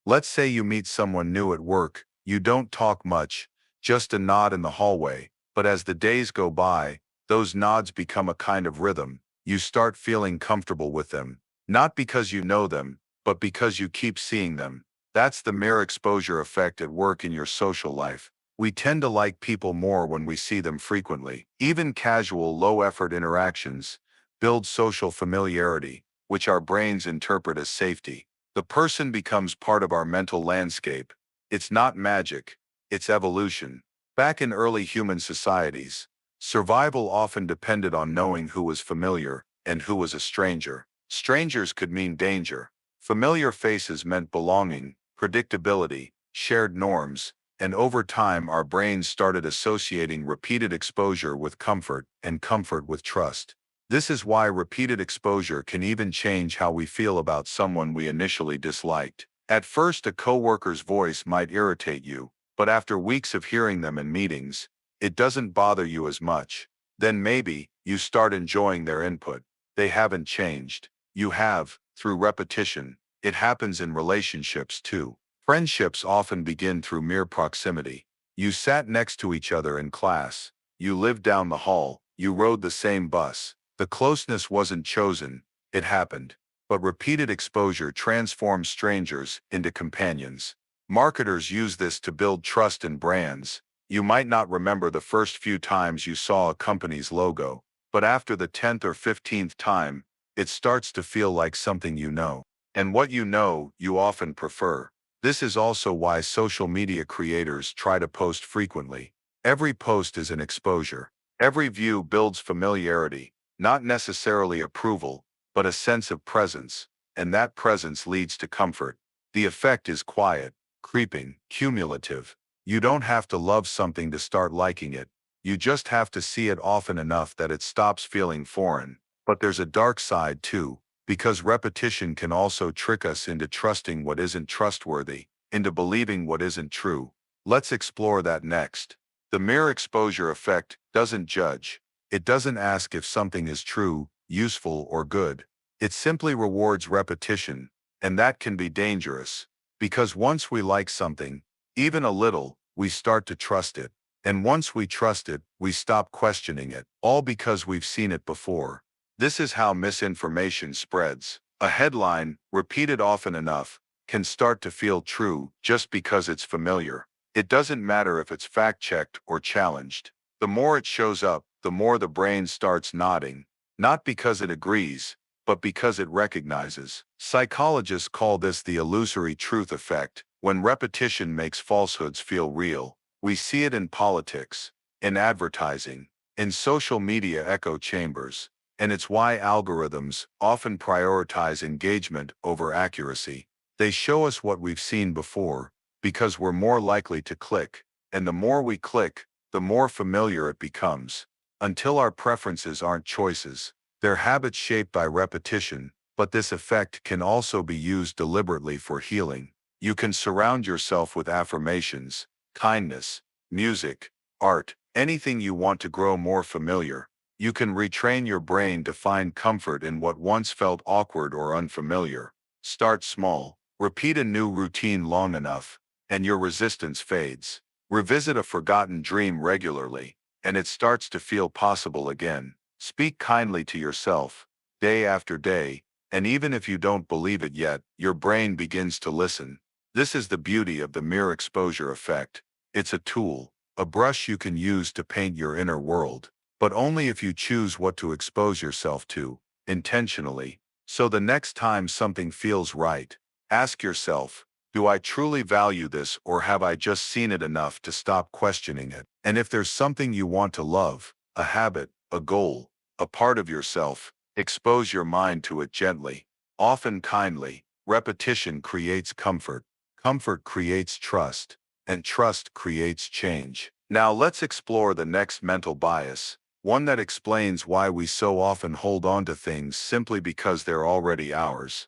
Let's say you meet someone new at work. You don't talk much, just a nod in the hallway, but as the days go by, those nods become a kind of rhythm. You start feeling comfortable with them, not because you know them, but because you keep seeing them. That's the mere exposure effect at work in your social life. We tend to like people more when we see them frequently. Even casual, low-effort interactions build social familiarity, which our brains interpret as safety. The person becomes part of our mental landscape. It's not magic, it's evolution. Back in early human societies, survival often depended on knowing who was familiar and who was a stranger. Strangers could mean danger. Familiar faces meant belonging, predictability, shared norms, and over time our brains started associating repeated exposure with comfort and comfort with trust. This is why repeated exposure can even change how we feel about someone we initially disliked. At first, a coworker's voice might irritate you, but after weeks of hearing them in meetings, it doesn't bother you as much. Then maybe you start enjoying their input. They haven't changed. You have, through repetition. It happens in relationships too. Friendships often begin through mere proximity. You sat next to each other in class. You lived down the hall. You rode the same bus. The closeness wasn't chosen, it happened. But repeated exposure transforms strangers into companions. Marketers use this to build trust in brands. You might not remember the first few times you saw a company's logo, but after the 10th or 15th time, it starts to feel like something you know. And what you know, you often prefer. This is also why social media creators try to post frequently. Every post is an exposure. Every view builds familiarity. Not necessarily approval, but a sense of presence, and that presence leads to comfort. The effect is quiet, creeping, cumulative. You don't have to love something to start liking it. You just have to see it often enough that it stops feeling foreign. But there's a dark side too, because repetition can also trick us into trusting what isn't trustworthy, into believing what isn't true. Let's explore that next. The mere exposure effect doesn't judge. It doesn't ask if something is true, useful, or good. It simply rewards repetition, and that can be dangerous. Because once we like something, even a little, we start to trust it. And once we trust it, we stop questioning it, all because we've seen it before. This is how misinformation spreads. A headline, repeated often enough, can start to feel true just because it's familiar. It doesn't matter if it's fact-checked or challenged. The more it shows up, the more the brain starts nodding, not because it agrees, but because it recognizes. Psychologists call this the illusory truth effect. When repetition makes falsehoods feel real, we see it in politics, in advertising, in social media echo chambers, and it's why algorithms often prioritize engagement over accuracy. They show us what we've seen before, because we're more likely to click, and the more we click, the more familiar it becomes. Until our preferences aren't choices, they're habits shaped by repetition, but this effect can also be used deliberately for healing. You can surround yourself with affirmations, kindness, music, art, anything you want to grow more familiar. You can retrain your brain to find comfort in what once felt awkward or unfamiliar. Start small, repeat a new routine long enough, and your resistance fades. Revisit a forgotten dream regularly, and it starts to feel possible again. Speak kindly to yourself, day after day, and even if you don't believe it yet, your brain begins to listen. This is the beauty of the mere exposure effect. It's a tool, a brush you can use to paint your inner world, but only if you choose what to expose yourself to, intentionally. So the next time something feels right, ask yourself, do I truly value this, or have I just seen it enough to stop questioning it? And if there's something you want to love, a habit, a goal, a part of yourself, expose your mind to it gently, often kindly. Repetition creates comfort. Comfort creates trust, and trust creates change. Now let's explore the next mental bias, one that explains why we so often hold on to things simply because they're already ours.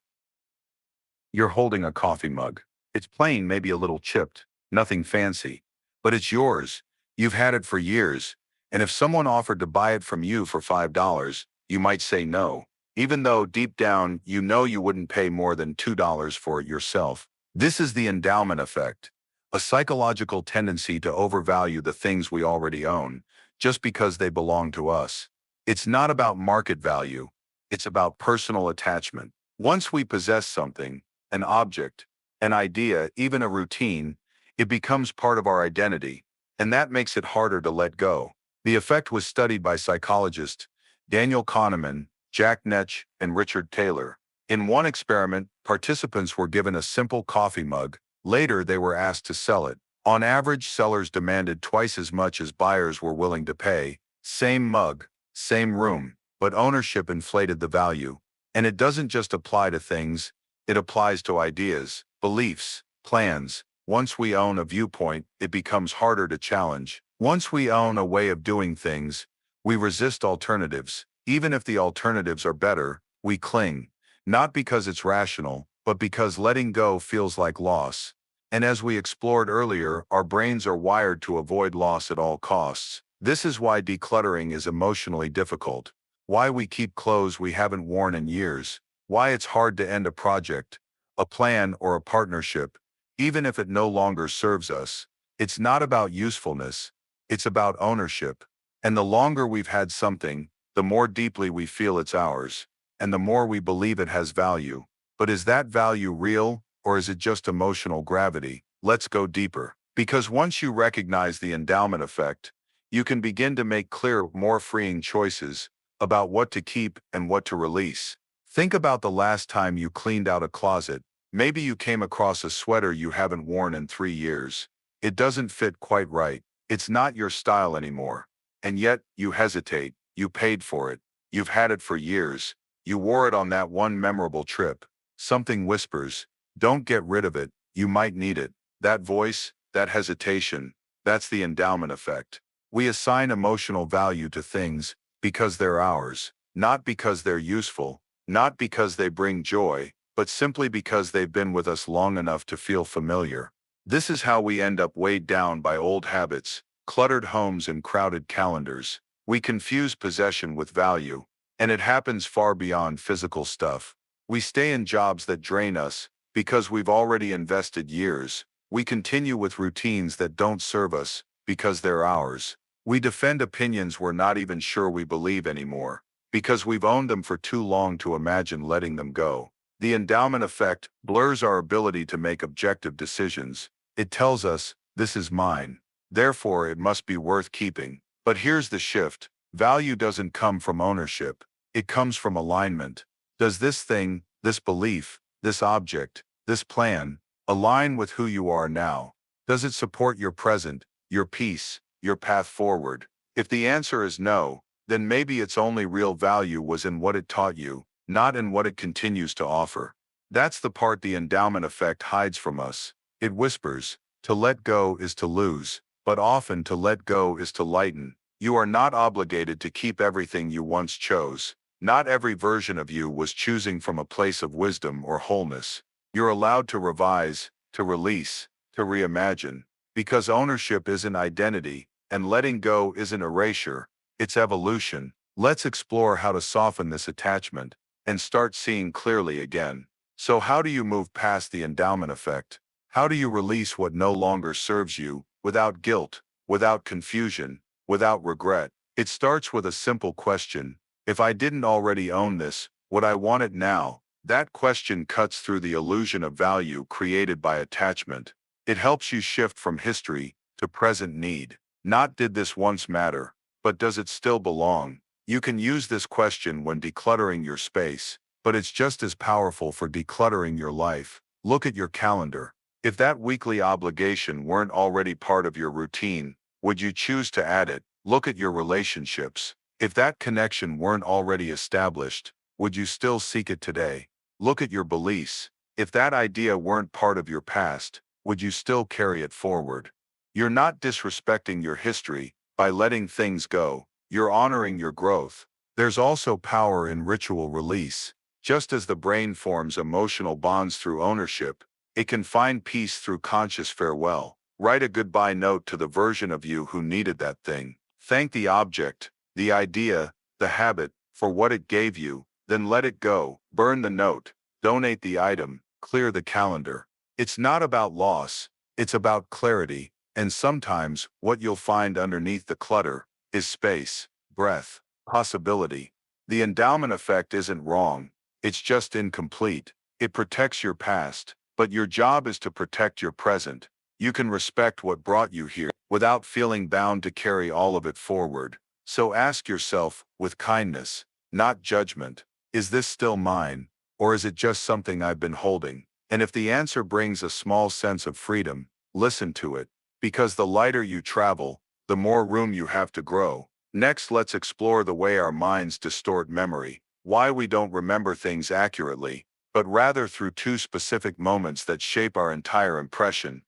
You're holding a coffee mug. It's plain, maybe a little chipped, nothing fancy, but it's yours. You've had it for years, and if someone offered to buy it from you for $5, you might say no, even though deep down you know you wouldn't pay more than $2 for it yourself. This is the endowment effect, a psychological tendency to overvalue the things we already own, just because they belong to us. It's not about market value, it's about personal attachment. Once we possess something, an object, an idea, even a routine, it becomes part of our identity, and that makes it harder to let go. The effect was studied by psychologists Daniel Kahneman, Jack Netsch, and Richard Taylor. In one experiment, participants were given a simple coffee mug. Later, they were asked to sell it. On average, sellers demanded twice as much as buyers were willing to pay. Same mug, same room, but ownership inflated the value. And it doesn't just apply to things, it applies to ideas, beliefs, plans. Once we own a viewpoint, it becomes harder to challenge. Once we own a way of doing things, we resist alternatives. Even if the alternatives are better, we cling, not because it's rational, but because letting go feels like loss. And as we explored earlier, our brains are wired to avoid loss at all costs. This is why decluttering is emotionally difficult, why we keep clothes we haven't worn in years, why it's hard to end a project, a plan, or a partnership, even if it no longer serves us. It's not about usefulness, it's about ownership. And the longer we've had something, the more deeply we feel it's ours, and the more we believe it has value. But is that value real, or is it just emotional gravity? Let's go deeper. Because once you recognize the endowment effect, you can begin to make clear, more freeing choices about what to keep and what to release. Think about the last time you cleaned out a closet. Maybe you came across a sweater you haven't worn in 3 years. It doesn't fit quite right. It's not your style anymore. And yet, you hesitate. You paid for it. You've had it for years. You wore it on that one memorable trip. Something whispers, don't get rid of it. You might need it. That voice, that hesitation, that's the endowment effect. We assign emotional value to things because they're ours, not because they're useful, not because they bring joy, but simply because they've been with us long enough to feel familiar. This is how we end up weighed down by old habits, cluttered homes, and crowded calendars. We confuse possession with value, and it happens far beyond physical stuff. We stay in jobs that drain us because we've already invested years. We continue with routines that don't serve us because they're ours. We defend opinions we're not even sure we believe anymore because we've owned them for too long to imagine letting them go. The endowment effect blurs our ability to make objective decisions. It tells us, this is mine, therefore it must be worth keeping. But here's the shift. Value doesn't come from ownership. It comes from alignment. Does this thing, this belief, this object, this plan, align with who you are now? Does it support your present, your peace, your path forward? If the answer is no, then maybe its only real value was in what it taught you, not in what it continues to offer. That's the part the endowment effect hides from us. It whispers, to let go is to lose, but often to let go is to lighten. You are not obligated to keep everything you once chose. Not every version of you was choosing from a place of wisdom or wholeness. You're allowed to revise, to release, to reimagine, because ownership isn't identity, and letting go isn't erasure, it's evolution. Let's explore how to soften this attachment and start seeing clearly again. So how do you move past the endowment effect? How do you release what no longer serves you, without guilt, without confusion, without regret? It starts with a simple question. If I didn't already own this, would I want it now? That question cuts through the illusion of value created by attachment. It helps you shift from history to present need. Not did this once matter, but does it still belong? You can use this question when decluttering your space, but it's just as powerful for decluttering your life. Look at your calendar. If that weekly obligation weren't already part of your routine, would you choose to add it? Look at your relationships. If that connection weren't already established, would you still seek it today? Look at your beliefs. If that idea weren't part of your past, would you still carry it forward? You're not disrespecting your history by letting things go. You're honoring your growth. There's also power in ritual release. Just as the brain forms emotional bonds through ownership, it can find peace through conscious farewell. Write a goodbye note to the version of you who needed that thing. Thank the object, the idea, the habit, for what it gave you, then let it go. Burn the note, donate the item, clear the calendar. It's not about loss, it's about clarity, and sometimes what you'll find underneath the clutter is space, breath, possibility. The endowment effect isn't wrong, it's just incomplete. It protects your past, but your job is to protect your present. You can respect what brought you here without feeling bound to carry all of it forward. So ask yourself, with kindness, not judgment, is this still mine, or is it just something I've been holding? And if the answer brings a small sense of freedom, listen to it, because the lighter you travel, the more room you have to grow. Next, let's explore the way our minds distort memory, why we don't remember things accurately, but rather through two specific moments that shape our entire impression.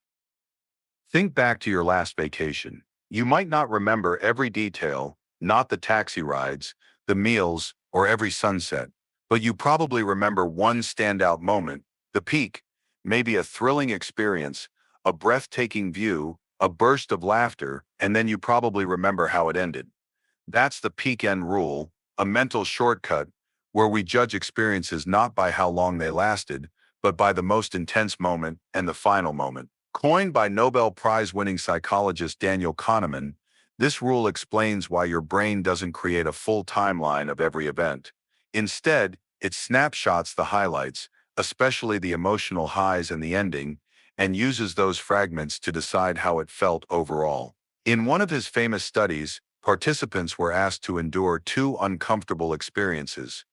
Think back to your last vacation. You might not remember every detail, not the taxi rides, the meals, or every sunset, but you probably remember one standout moment, the peak, maybe a thrilling experience, a breathtaking view, a burst of laughter, and then you probably remember how it ended. That's the peak end rule, a mental shortcut where we judge experiences not by how long they lasted, but by the most intense moment and the final moment. Coined by Nobel Prize-winning psychologist Daniel Kahneman, this rule explains why your brain doesn't create a full timeline of every event. Instead, it snapshots the highlights, especially the emotional highs and the ending, and uses those fragments to decide how it felt overall. In one of his famous studies, participants were asked to endure two uncomfortable experiences.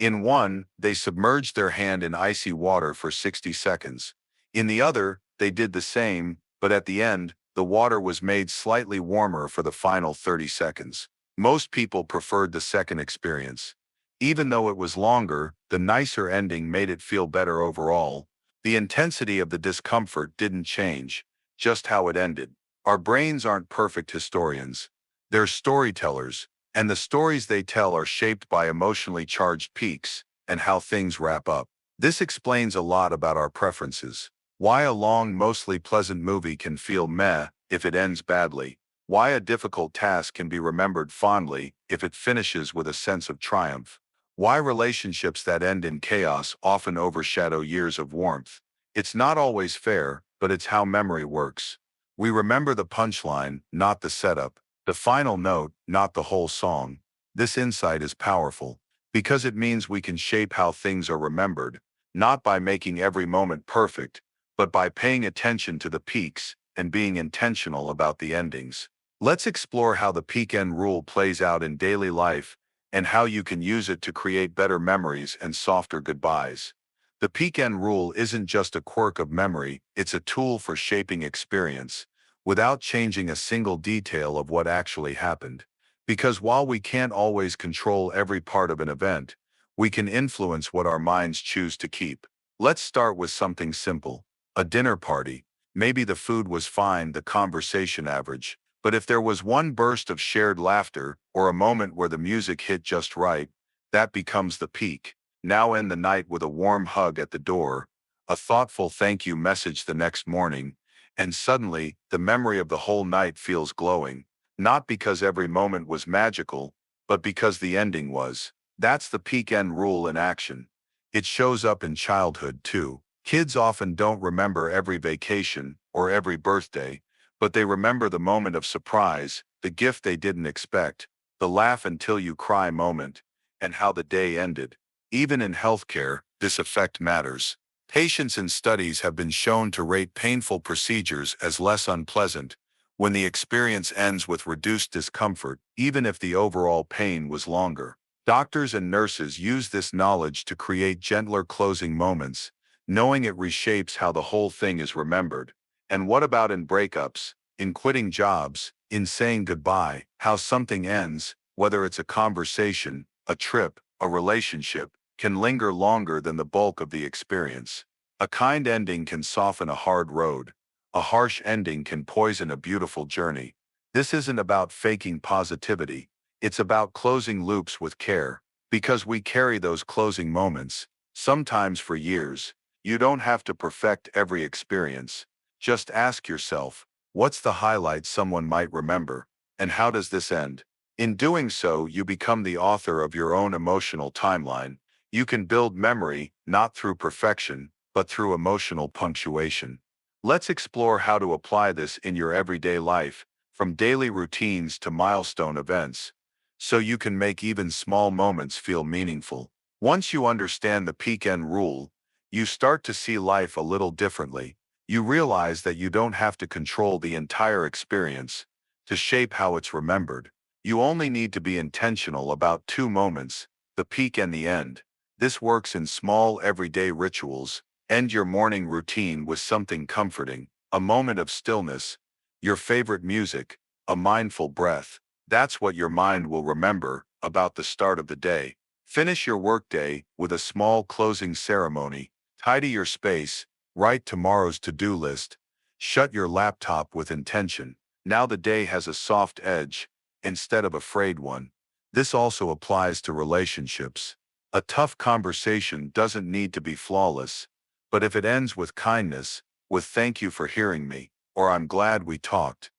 In one, they submerged their hand in icy water for 60 seconds. In the other, they did the same, but at the end, the water was made slightly warmer for the final 30 seconds. Most people preferred the second experience. Even though it was longer, the nicer ending made it feel better overall. The intensity of the discomfort didn't change, just how it ended. Our brains aren't perfect historians. They're storytellers, and the stories they tell are shaped by emotionally charged peaks and how things wrap up. This explains a lot about our preferences. Why a long, mostly pleasant movie can feel meh if it ends badly. Why a difficult task can be remembered fondly if it finishes with a sense of triumph. Why relationships that end in chaos often overshadow years of warmth. It's not always fair, but it's how memory works. We remember the punchline, not the setup, the final note, not the whole song. This insight is powerful because it means we can shape how things are remembered, not by making every moment perfect, but by paying attention to the peaks and being intentional about the endings. Let's explore how the peak end rule plays out in daily life and how you can use it to create better memories and softer goodbyes. The peak end rule isn't just a quirk of memory, it's a tool for shaping experience, without changing a single detail of what actually happened. Because while we can't always control every part of an event, we can influence what our minds choose to keep. Let's start with something simple. A dinner party. Maybe the food was fine, the conversation average, but if there was one burst of shared laughter or a moment where the music hit just right, that becomes the peak. Now end the night with a warm hug at the door, a thoughtful thank you message the next morning, and suddenly the memory of the whole night feels glowing, not because every moment was magical, but because the ending was. That's the peak end rule in action. It shows up in childhood too. Kids often don't remember every vacation or every birthday, but they remember the moment of surprise, the gift they didn't expect, the laugh until you cry moment, and how the day ended. Even in healthcare, this effect matters. Patients in studies have been shown to rate painful procedures as less unpleasant when the experience ends with reduced discomfort, even if the overall pain was longer. Doctors and nurses use this knowledge to create gentler closing moments, knowing it reshapes how the whole thing is remembered. And what about in breakups, in quitting jobs, in saying goodbye, how something ends, whether it's a conversation, a trip, a relationship, can linger longer than the bulk of the experience. A kind ending can soften a hard road. A harsh ending can poison a beautiful journey. This isn't about faking positivity. It's about closing loops with care. Because we carry those closing moments, sometimes for years. You don't have to perfect every experience. Just ask yourself, what's the highlight someone might remember? And how does this end? In doing so, you become the author of your own emotional timeline. You can build memory, not through perfection, but through emotional punctuation. Let's explore how to apply this in your everyday life, from daily routines to milestone events, so you can make even small moments feel meaningful. Once you understand the peak end rule, you start to see life a little differently. You realize that you don't have to control the entire experience to shape how it's remembered. You only need to be intentional about two moments, the peak and the end. This works in small everyday rituals. End your morning routine with something comforting, a moment of stillness, your favorite music, a mindful breath. That's what your mind will remember about the start of the day. Finish your workday with a small closing ceremony. Tidy your space, write tomorrow's to-do list, shut your laptop with intention. Now the day has a soft edge instead of a frayed one. This also applies to relationships. A tough conversation doesn't need to be flawless, but if it ends with kindness, with thank you for hearing me, or I'm glad we talked,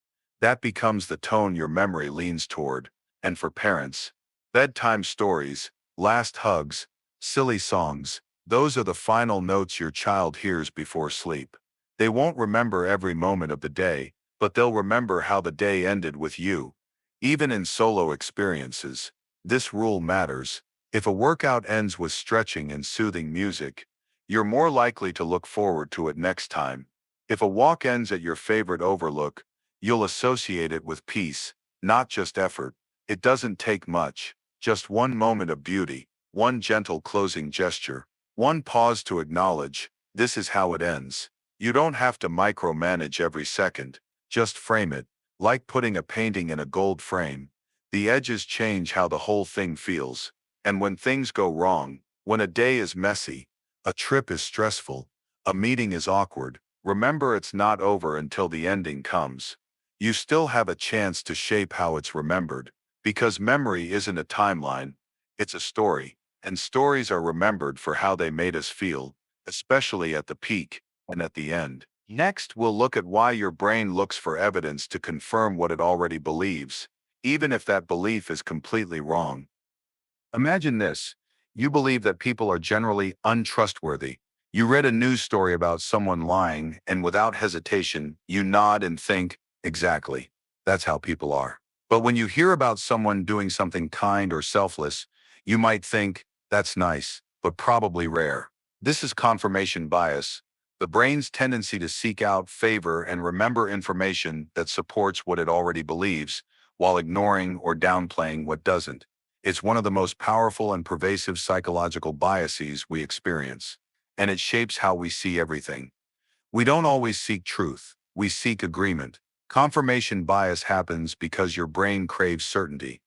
that becomes the tone your memory leans toward. And for parents, bedtime stories, last hugs, silly songs, those are the final notes your child hears before sleep. They won't remember every moment of the day, but they'll remember how the day ended with you. Even in solo experiences, this rule matters. If a workout ends with stretching and soothing music, you're more likely to look forward to it next time. If a walk ends at your favorite overlook, you'll associate it with peace, not just effort. It doesn't take much, just one moment of beauty, one gentle closing gesture, one pause to acknowledge, this is how it ends. You don't have to micromanage every second, just frame it, like putting a painting in a gold frame. The edges change how the whole thing feels. And when things go wrong, when a day is messy, a trip is stressful, a meeting is awkward, remember it's not over until the ending comes. You still have a chance to shape how it's remembered, because memory isn't a timeline, it's a story, and stories are remembered for how they made us feel, especially at the peak and at the end. Next, we'll look at why your brain looks for evidence to confirm what it already believes, even if that belief is completely wrong. Imagine this. You believe that people are generally untrustworthy. You read a news story about someone lying, and without hesitation, you nod and think, exactly. That's how people are. But when you hear about someone doing something kind or selfless, you might think, that's nice, but probably rare. This is confirmation bias, the brain's tendency to seek out, favor, and remember information that supports what it already believes, while ignoring or downplaying what doesn't. It's one of the most powerful and pervasive psychological biases we experience, and it shapes how we see everything. We don't always seek truth, we seek agreement. Confirmation bias happens because your brain craves certainty.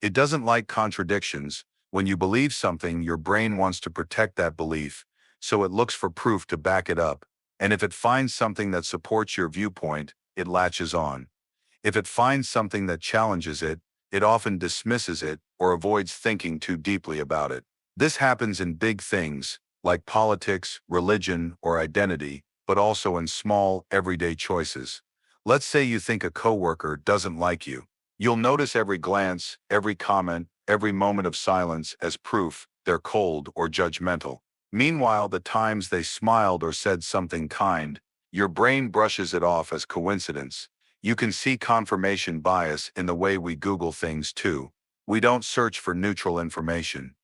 It doesn't like contradictions. When you believe something, your brain wants to protect that belief, so it looks for proof to back it up. And if it finds something that supports your viewpoint, it latches on. If it finds something that challenges it, it often dismisses it or avoids thinking too deeply about it. This happens in big things, like politics, religion, or identity, but also in small, everyday choices. Let's say you think a coworker doesn't like you. You'll notice every glance, every comment, every moment of silence as proof they're cold or judgmental. Meanwhile, the times they smiled or said something kind, your brain brushes it off as coincidence. You can see confirmation bias in the way we Google things too. We don't search for neutral information.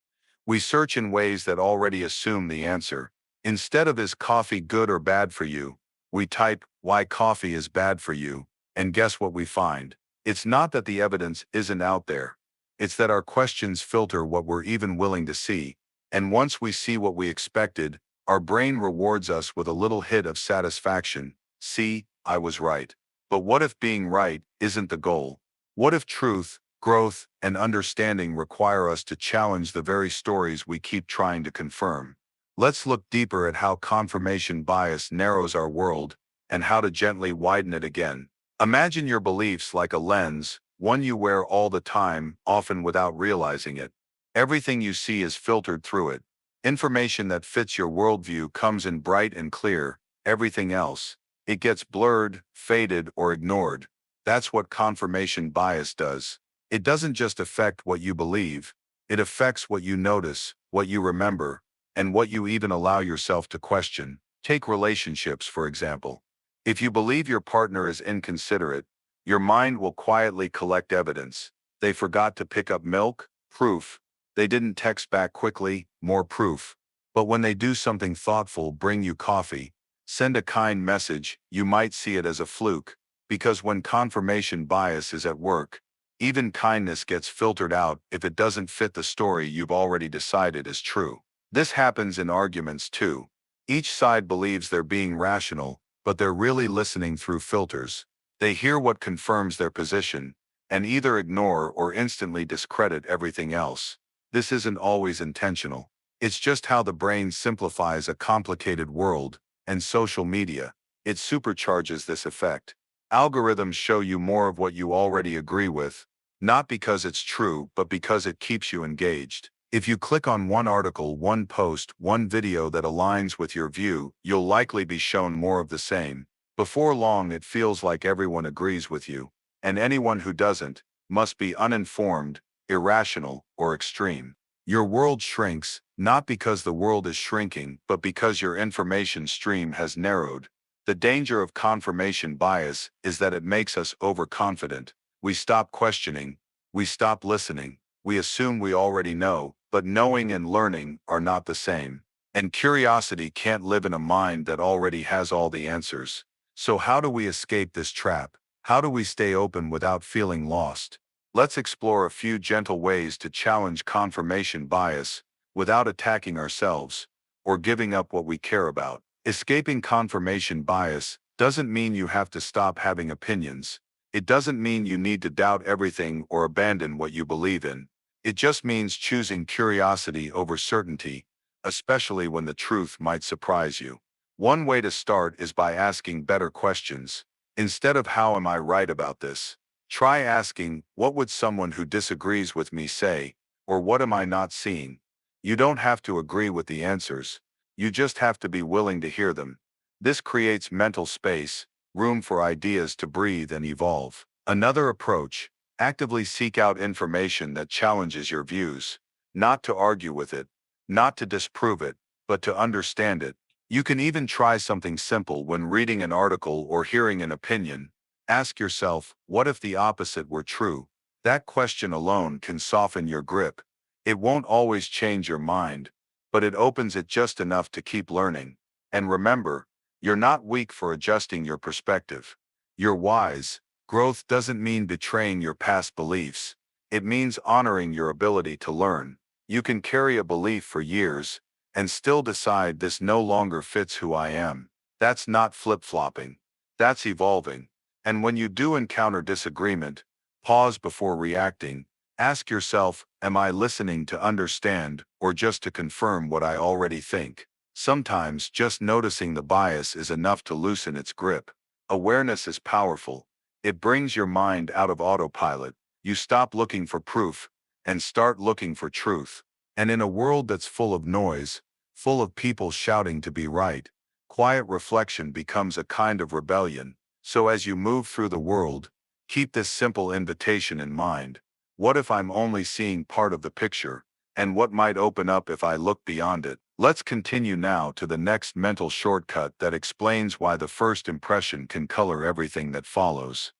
We search in ways that already assume the answer. Instead of "is coffee good or bad for you?" we type "why coffee is bad for you," and guess what we find? It's not that the evidence isn't out there. It's that our questions filter what we're even willing to see. And once we see what we expected, our brain rewards us with a little hit of satisfaction. See, I was right. But what if being right isn't the goal? What if truth, growth, and understanding require us to challenge the very stories we keep trying to confirm? Let's look deeper at how confirmation bias narrows our world and how to gently widen it again. Imagine your beliefs like a lens, one you wear all the time, often without realizing it. Everything you see is filtered through it. Information that fits your worldview comes in bright and clear. Everything else, it gets blurred, faded, or ignored. That's what confirmation bias does. It doesn't just affect what you believe, it affects what you notice, what you remember, and what you even allow yourself to question. Take relationships, for example. If you believe your partner is inconsiderate, your mind will quietly collect evidence. They forgot to pick up milk? Proof. They didn't text back quickly? More proof. But when they do something thoughtful, bring you coffee, send a kind message, you might see it as a fluke. Because when confirmation bias is at work, even kindness gets filtered out if it doesn't fit the story you've already decided is true. This happens in arguments too. Each side believes they're being rational, but they're really listening through filters. They hear what confirms their position, and either ignore or instantly discredit everything else. This isn't always intentional. It's just how the brain simplifies a complicated world, and social media, it supercharges this effect. Algorithms show you more of what you already agree with, not because it's true, but because it keeps you engaged. If you click on one article, one post, one video that aligns with your view, you'll likely be shown more of the same. Before long, it feels like everyone agrees with you, and anyone who doesn't must be uninformed, irrational, or extreme. Your world shrinks, not because the world is shrinking, but because your information stream has narrowed. The danger of confirmation bias is that it makes us overconfident. We stop questioning, we stop listening, we assume we already know, but knowing and learning are not the same. And curiosity can't live in a mind that already has all the answers. So how do we escape this trap? How do we stay open without feeling lost? Let's explore a few gentle ways to challenge confirmation bias without attacking ourselves or giving up what we care about. Escaping confirmation bias doesn't mean you have to stop having opinions. It doesn't mean you need to doubt everything or abandon what you believe in. It just means choosing curiosity over certainty, especially when the truth might surprise you. One way to start is by asking better questions. Instead of "how am I right about this?" try asking, "what would someone who disagrees with me say?" or "what am I not seeing?" You don't have to agree with the answers. You just have to be willing to hear them. This creates mental space, room for ideas to breathe and evolve. Another approach: actively seek out information that challenges your views. Not to argue with it, not to disprove it, but to understand it. You can even try something simple when reading an article or hearing an opinion. Ask yourself, what if the opposite were true? That question alone can soften your grip. It won't always change your mind, but it opens it just enough to keep learning. And remember, you're not weak for adjusting your perspective. You're wise. Growth doesn't mean betraying your past beliefs. It means honoring your ability to learn. You can carry a belief for years and still decide this no longer fits who I am. That's not flip-flopping. That's evolving. And when you do encounter disagreement, pause before reacting. Ask yourself, am I listening to understand or just to confirm what I already think? Sometimes just noticing the bias is enough to loosen its grip. Awareness is powerful. It brings your mind out of autopilot. You stop looking for proof and start looking for truth. And in a world that's full of noise, full of people shouting to be right, quiet reflection becomes a kind of rebellion. So as you move through the world, keep this simple invitation in mind. What if I'm only seeing part of the picture? And what might open up if I look beyond it? Let's continue now to the next mental shortcut that explains why the first impression can color everything that follows.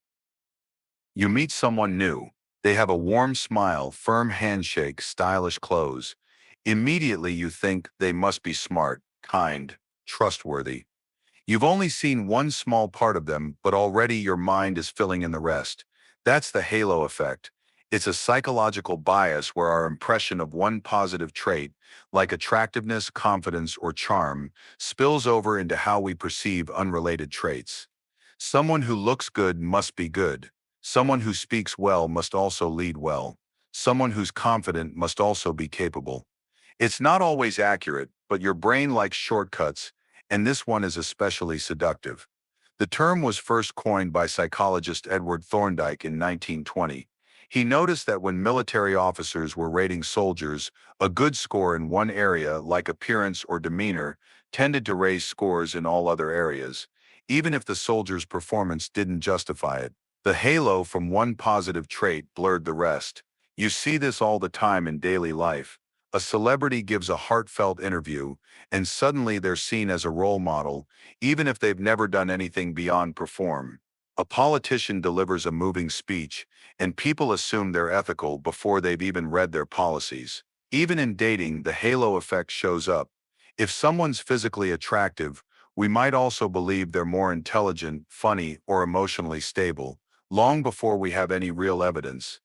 You meet someone new. They have a warm smile, firm handshake, stylish clothes. Immediately you think they must be smart, kind, trustworthy. You've only seen one small part of them, but already your mind is filling in the rest. That's the halo effect. It's a psychological bias where our impression of one positive trait, like attractiveness, confidence, or charm, spills over into how we perceive unrelated traits. Someone who looks good must be good. Someone who speaks well must also lead well. Someone who's confident must also be capable. It's not always accurate, but your brain likes shortcuts, and this one is especially seductive. The term was first coined by psychologist Edward Thorndike in 1920. He noticed that when military officers were rating soldiers, a good score in one area, like appearance or demeanor, tended to raise scores in all other areas, even if the soldier's performance didn't justify it. The halo from one positive trait blurred the rest. You see this all the time in daily life. A celebrity gives a heartfelt interview, and suddenly they're seen as a role model, even if they've never done anything beyond perform. A politician delivers a moving speech, and people assume they're ethical before they've even read their policies. Even in dating, the halo effect shows up. If someone's physically attractive, we might also believe they're more intelligent, funny, or emotionally stable, long before we have any real evidence.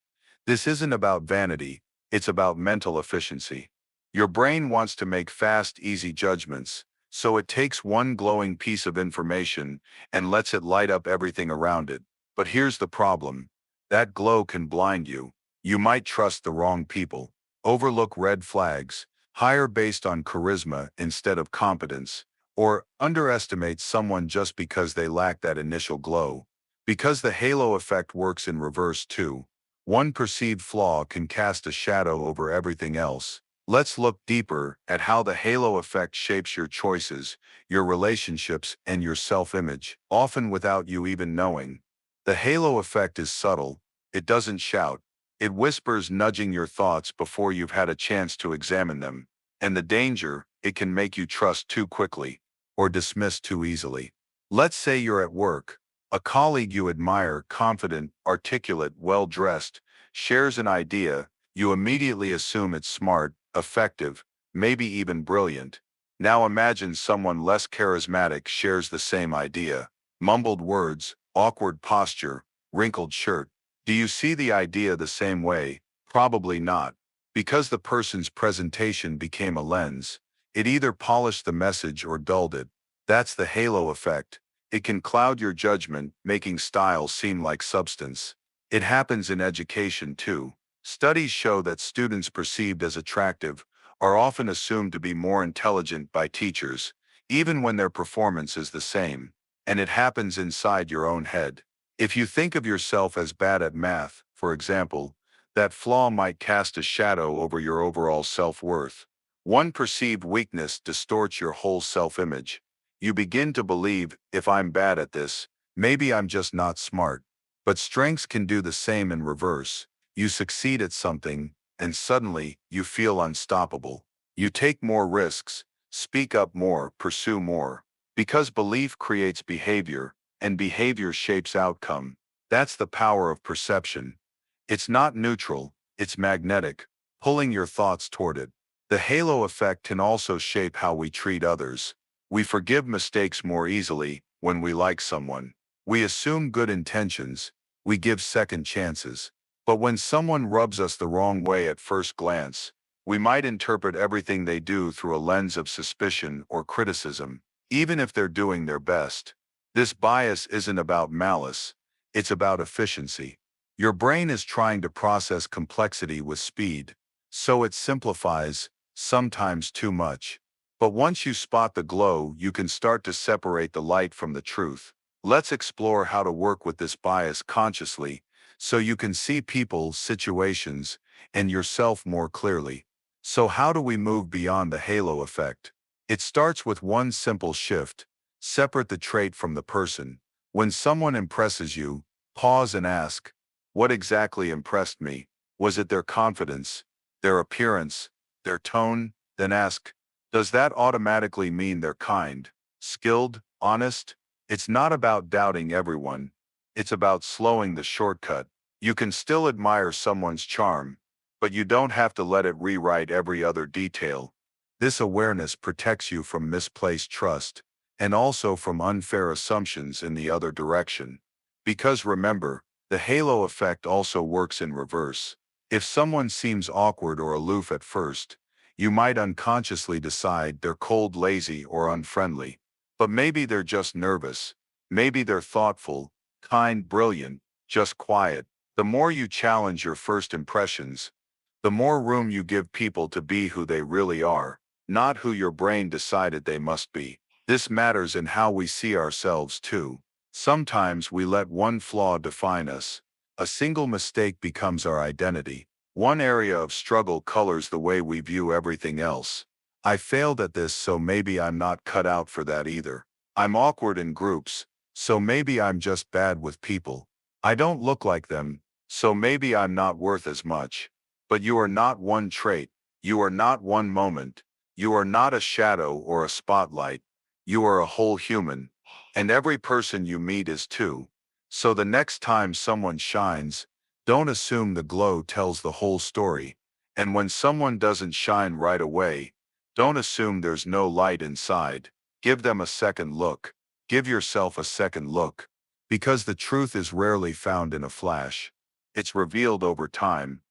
This isn't about vanity, it's about mental efficiency. Your brain wants to make fast, easy judgments, so it takes one glowing piece of information and lets it light up everything around it. But here's the problem. That glow can blind you. You might trust the wrong people, overlook red flags, hire based on charisma instead of competence, or underestimate someone just because they lack that initial glow. Because the halo effect works in reverse too. One perceived flaw can cast a shadow over everything else. Let's look deeper at how the halo effect shapes your choices, your relationships, and your self-image, often without you even knowing. The halo effect is subtle. It doesn't shout. It whispers, nudging your thoughts before you've had a chance to examine them. And the danger, it can make you trust too quickly or dismiss too easily. Let's say you're at work. A colleague you admire, confident, articulate, well-dressed, shares an idea. You immediately assume it's smart, effective, maybe even brilliant. Now imagine someone less charismatic shares the same idea. Mumbled words, awkward posture, wrinkled shirt. Do you see the idea the same way? Probably not. Because the person's presentation became a lens. It either polished the message or dulled it. That's the halo effect. It can cloud your judgment, making style seem like substance. It happens in education too. Studies show that students perceived as attractive are often assumed to be more intelligent by teachers, even when their performance is the same. And it happens inside your own head. If you think of yourself as bad at math, for example, that flaw might cast a shadow over your overall self-worth. One perceived weakness distorts your whole self-image. You begin to believe, if I'm bad at this, maybe I'm just not smart. But strengths can do the same in reverse. You succeed at something, and suddenly, you feel unstoppable. You take more risks, speak up more, pursue more. Because belief creates behavior, and behavior shapes outcome. That's the power of perception. It's not neutral, it's magnetic, pulling your thoughts toward it. The halo effect can also shape how we treat others. We forgive mistakes more easily when we like someone. We assume good intentions. We give second chances. But when someone rubs us the wrong way at first glance, we might interpret everything they do through a lens of suspicion or criticism, even if they're doing their best. This bias isn't about malice, it's about efficiency. Your brain is trying to process complexity with speed, so it simplifies, sometimes too much. But once you spot the glow, you can start to separate the light from the truth. Let's explore how to work with this bias consciously, so you can see people, situations, and yourself more clearly. So how do we move beyond the halo effect? It starts with one simple shift. Separate the trait from the person. When someone impresses you, pause and ask, what exactly impressed me? Was it their confidence, their appearance, their tone? Then ask, does that automatically mean they're kind, skilled, honest? It's not about doubting everyone. It's about slowing the shortcut. You can still admire someone's charm, but you don't have to let it rewrite every other detail. This awareness protects you from misplaced trust, and also from unfair assumptions in the other direction. Because remember, the halo effect also works in reverse. If someone seems awkward or aloof at first, you might unconsciously decide they're cold, lazy, or unfriendly. But maybe they're just nervous. Maybe they're thoughtful, kind, brilliant, just quiet. The more you challenge your first impressions, the more room you give people to be who they really are, not who your brain decided they must be. This matters in how we see ourselves too. Sometimes we let one flaw define us. A single mistake becomes our identity. One area of struggle colors the way we view everything else. I failed at this, so maybe I'm not cut out for that either. I'm awkward in groups, so maybe I'm just bad with people. I don't look like them, so maybe I'm not worth as much. But you are not one trait. You are not one moment. You are not a shadow or a spotlight. You are a whole human. And every person you meet is too. So the next time someone shines, don't assume the glow tells the whole story. And when someone doesn't shine right away, don't assume there's no light inside. Give them a second look. Give yourself a second look. Because the truth is rarely found in a flash. It's revealed over time,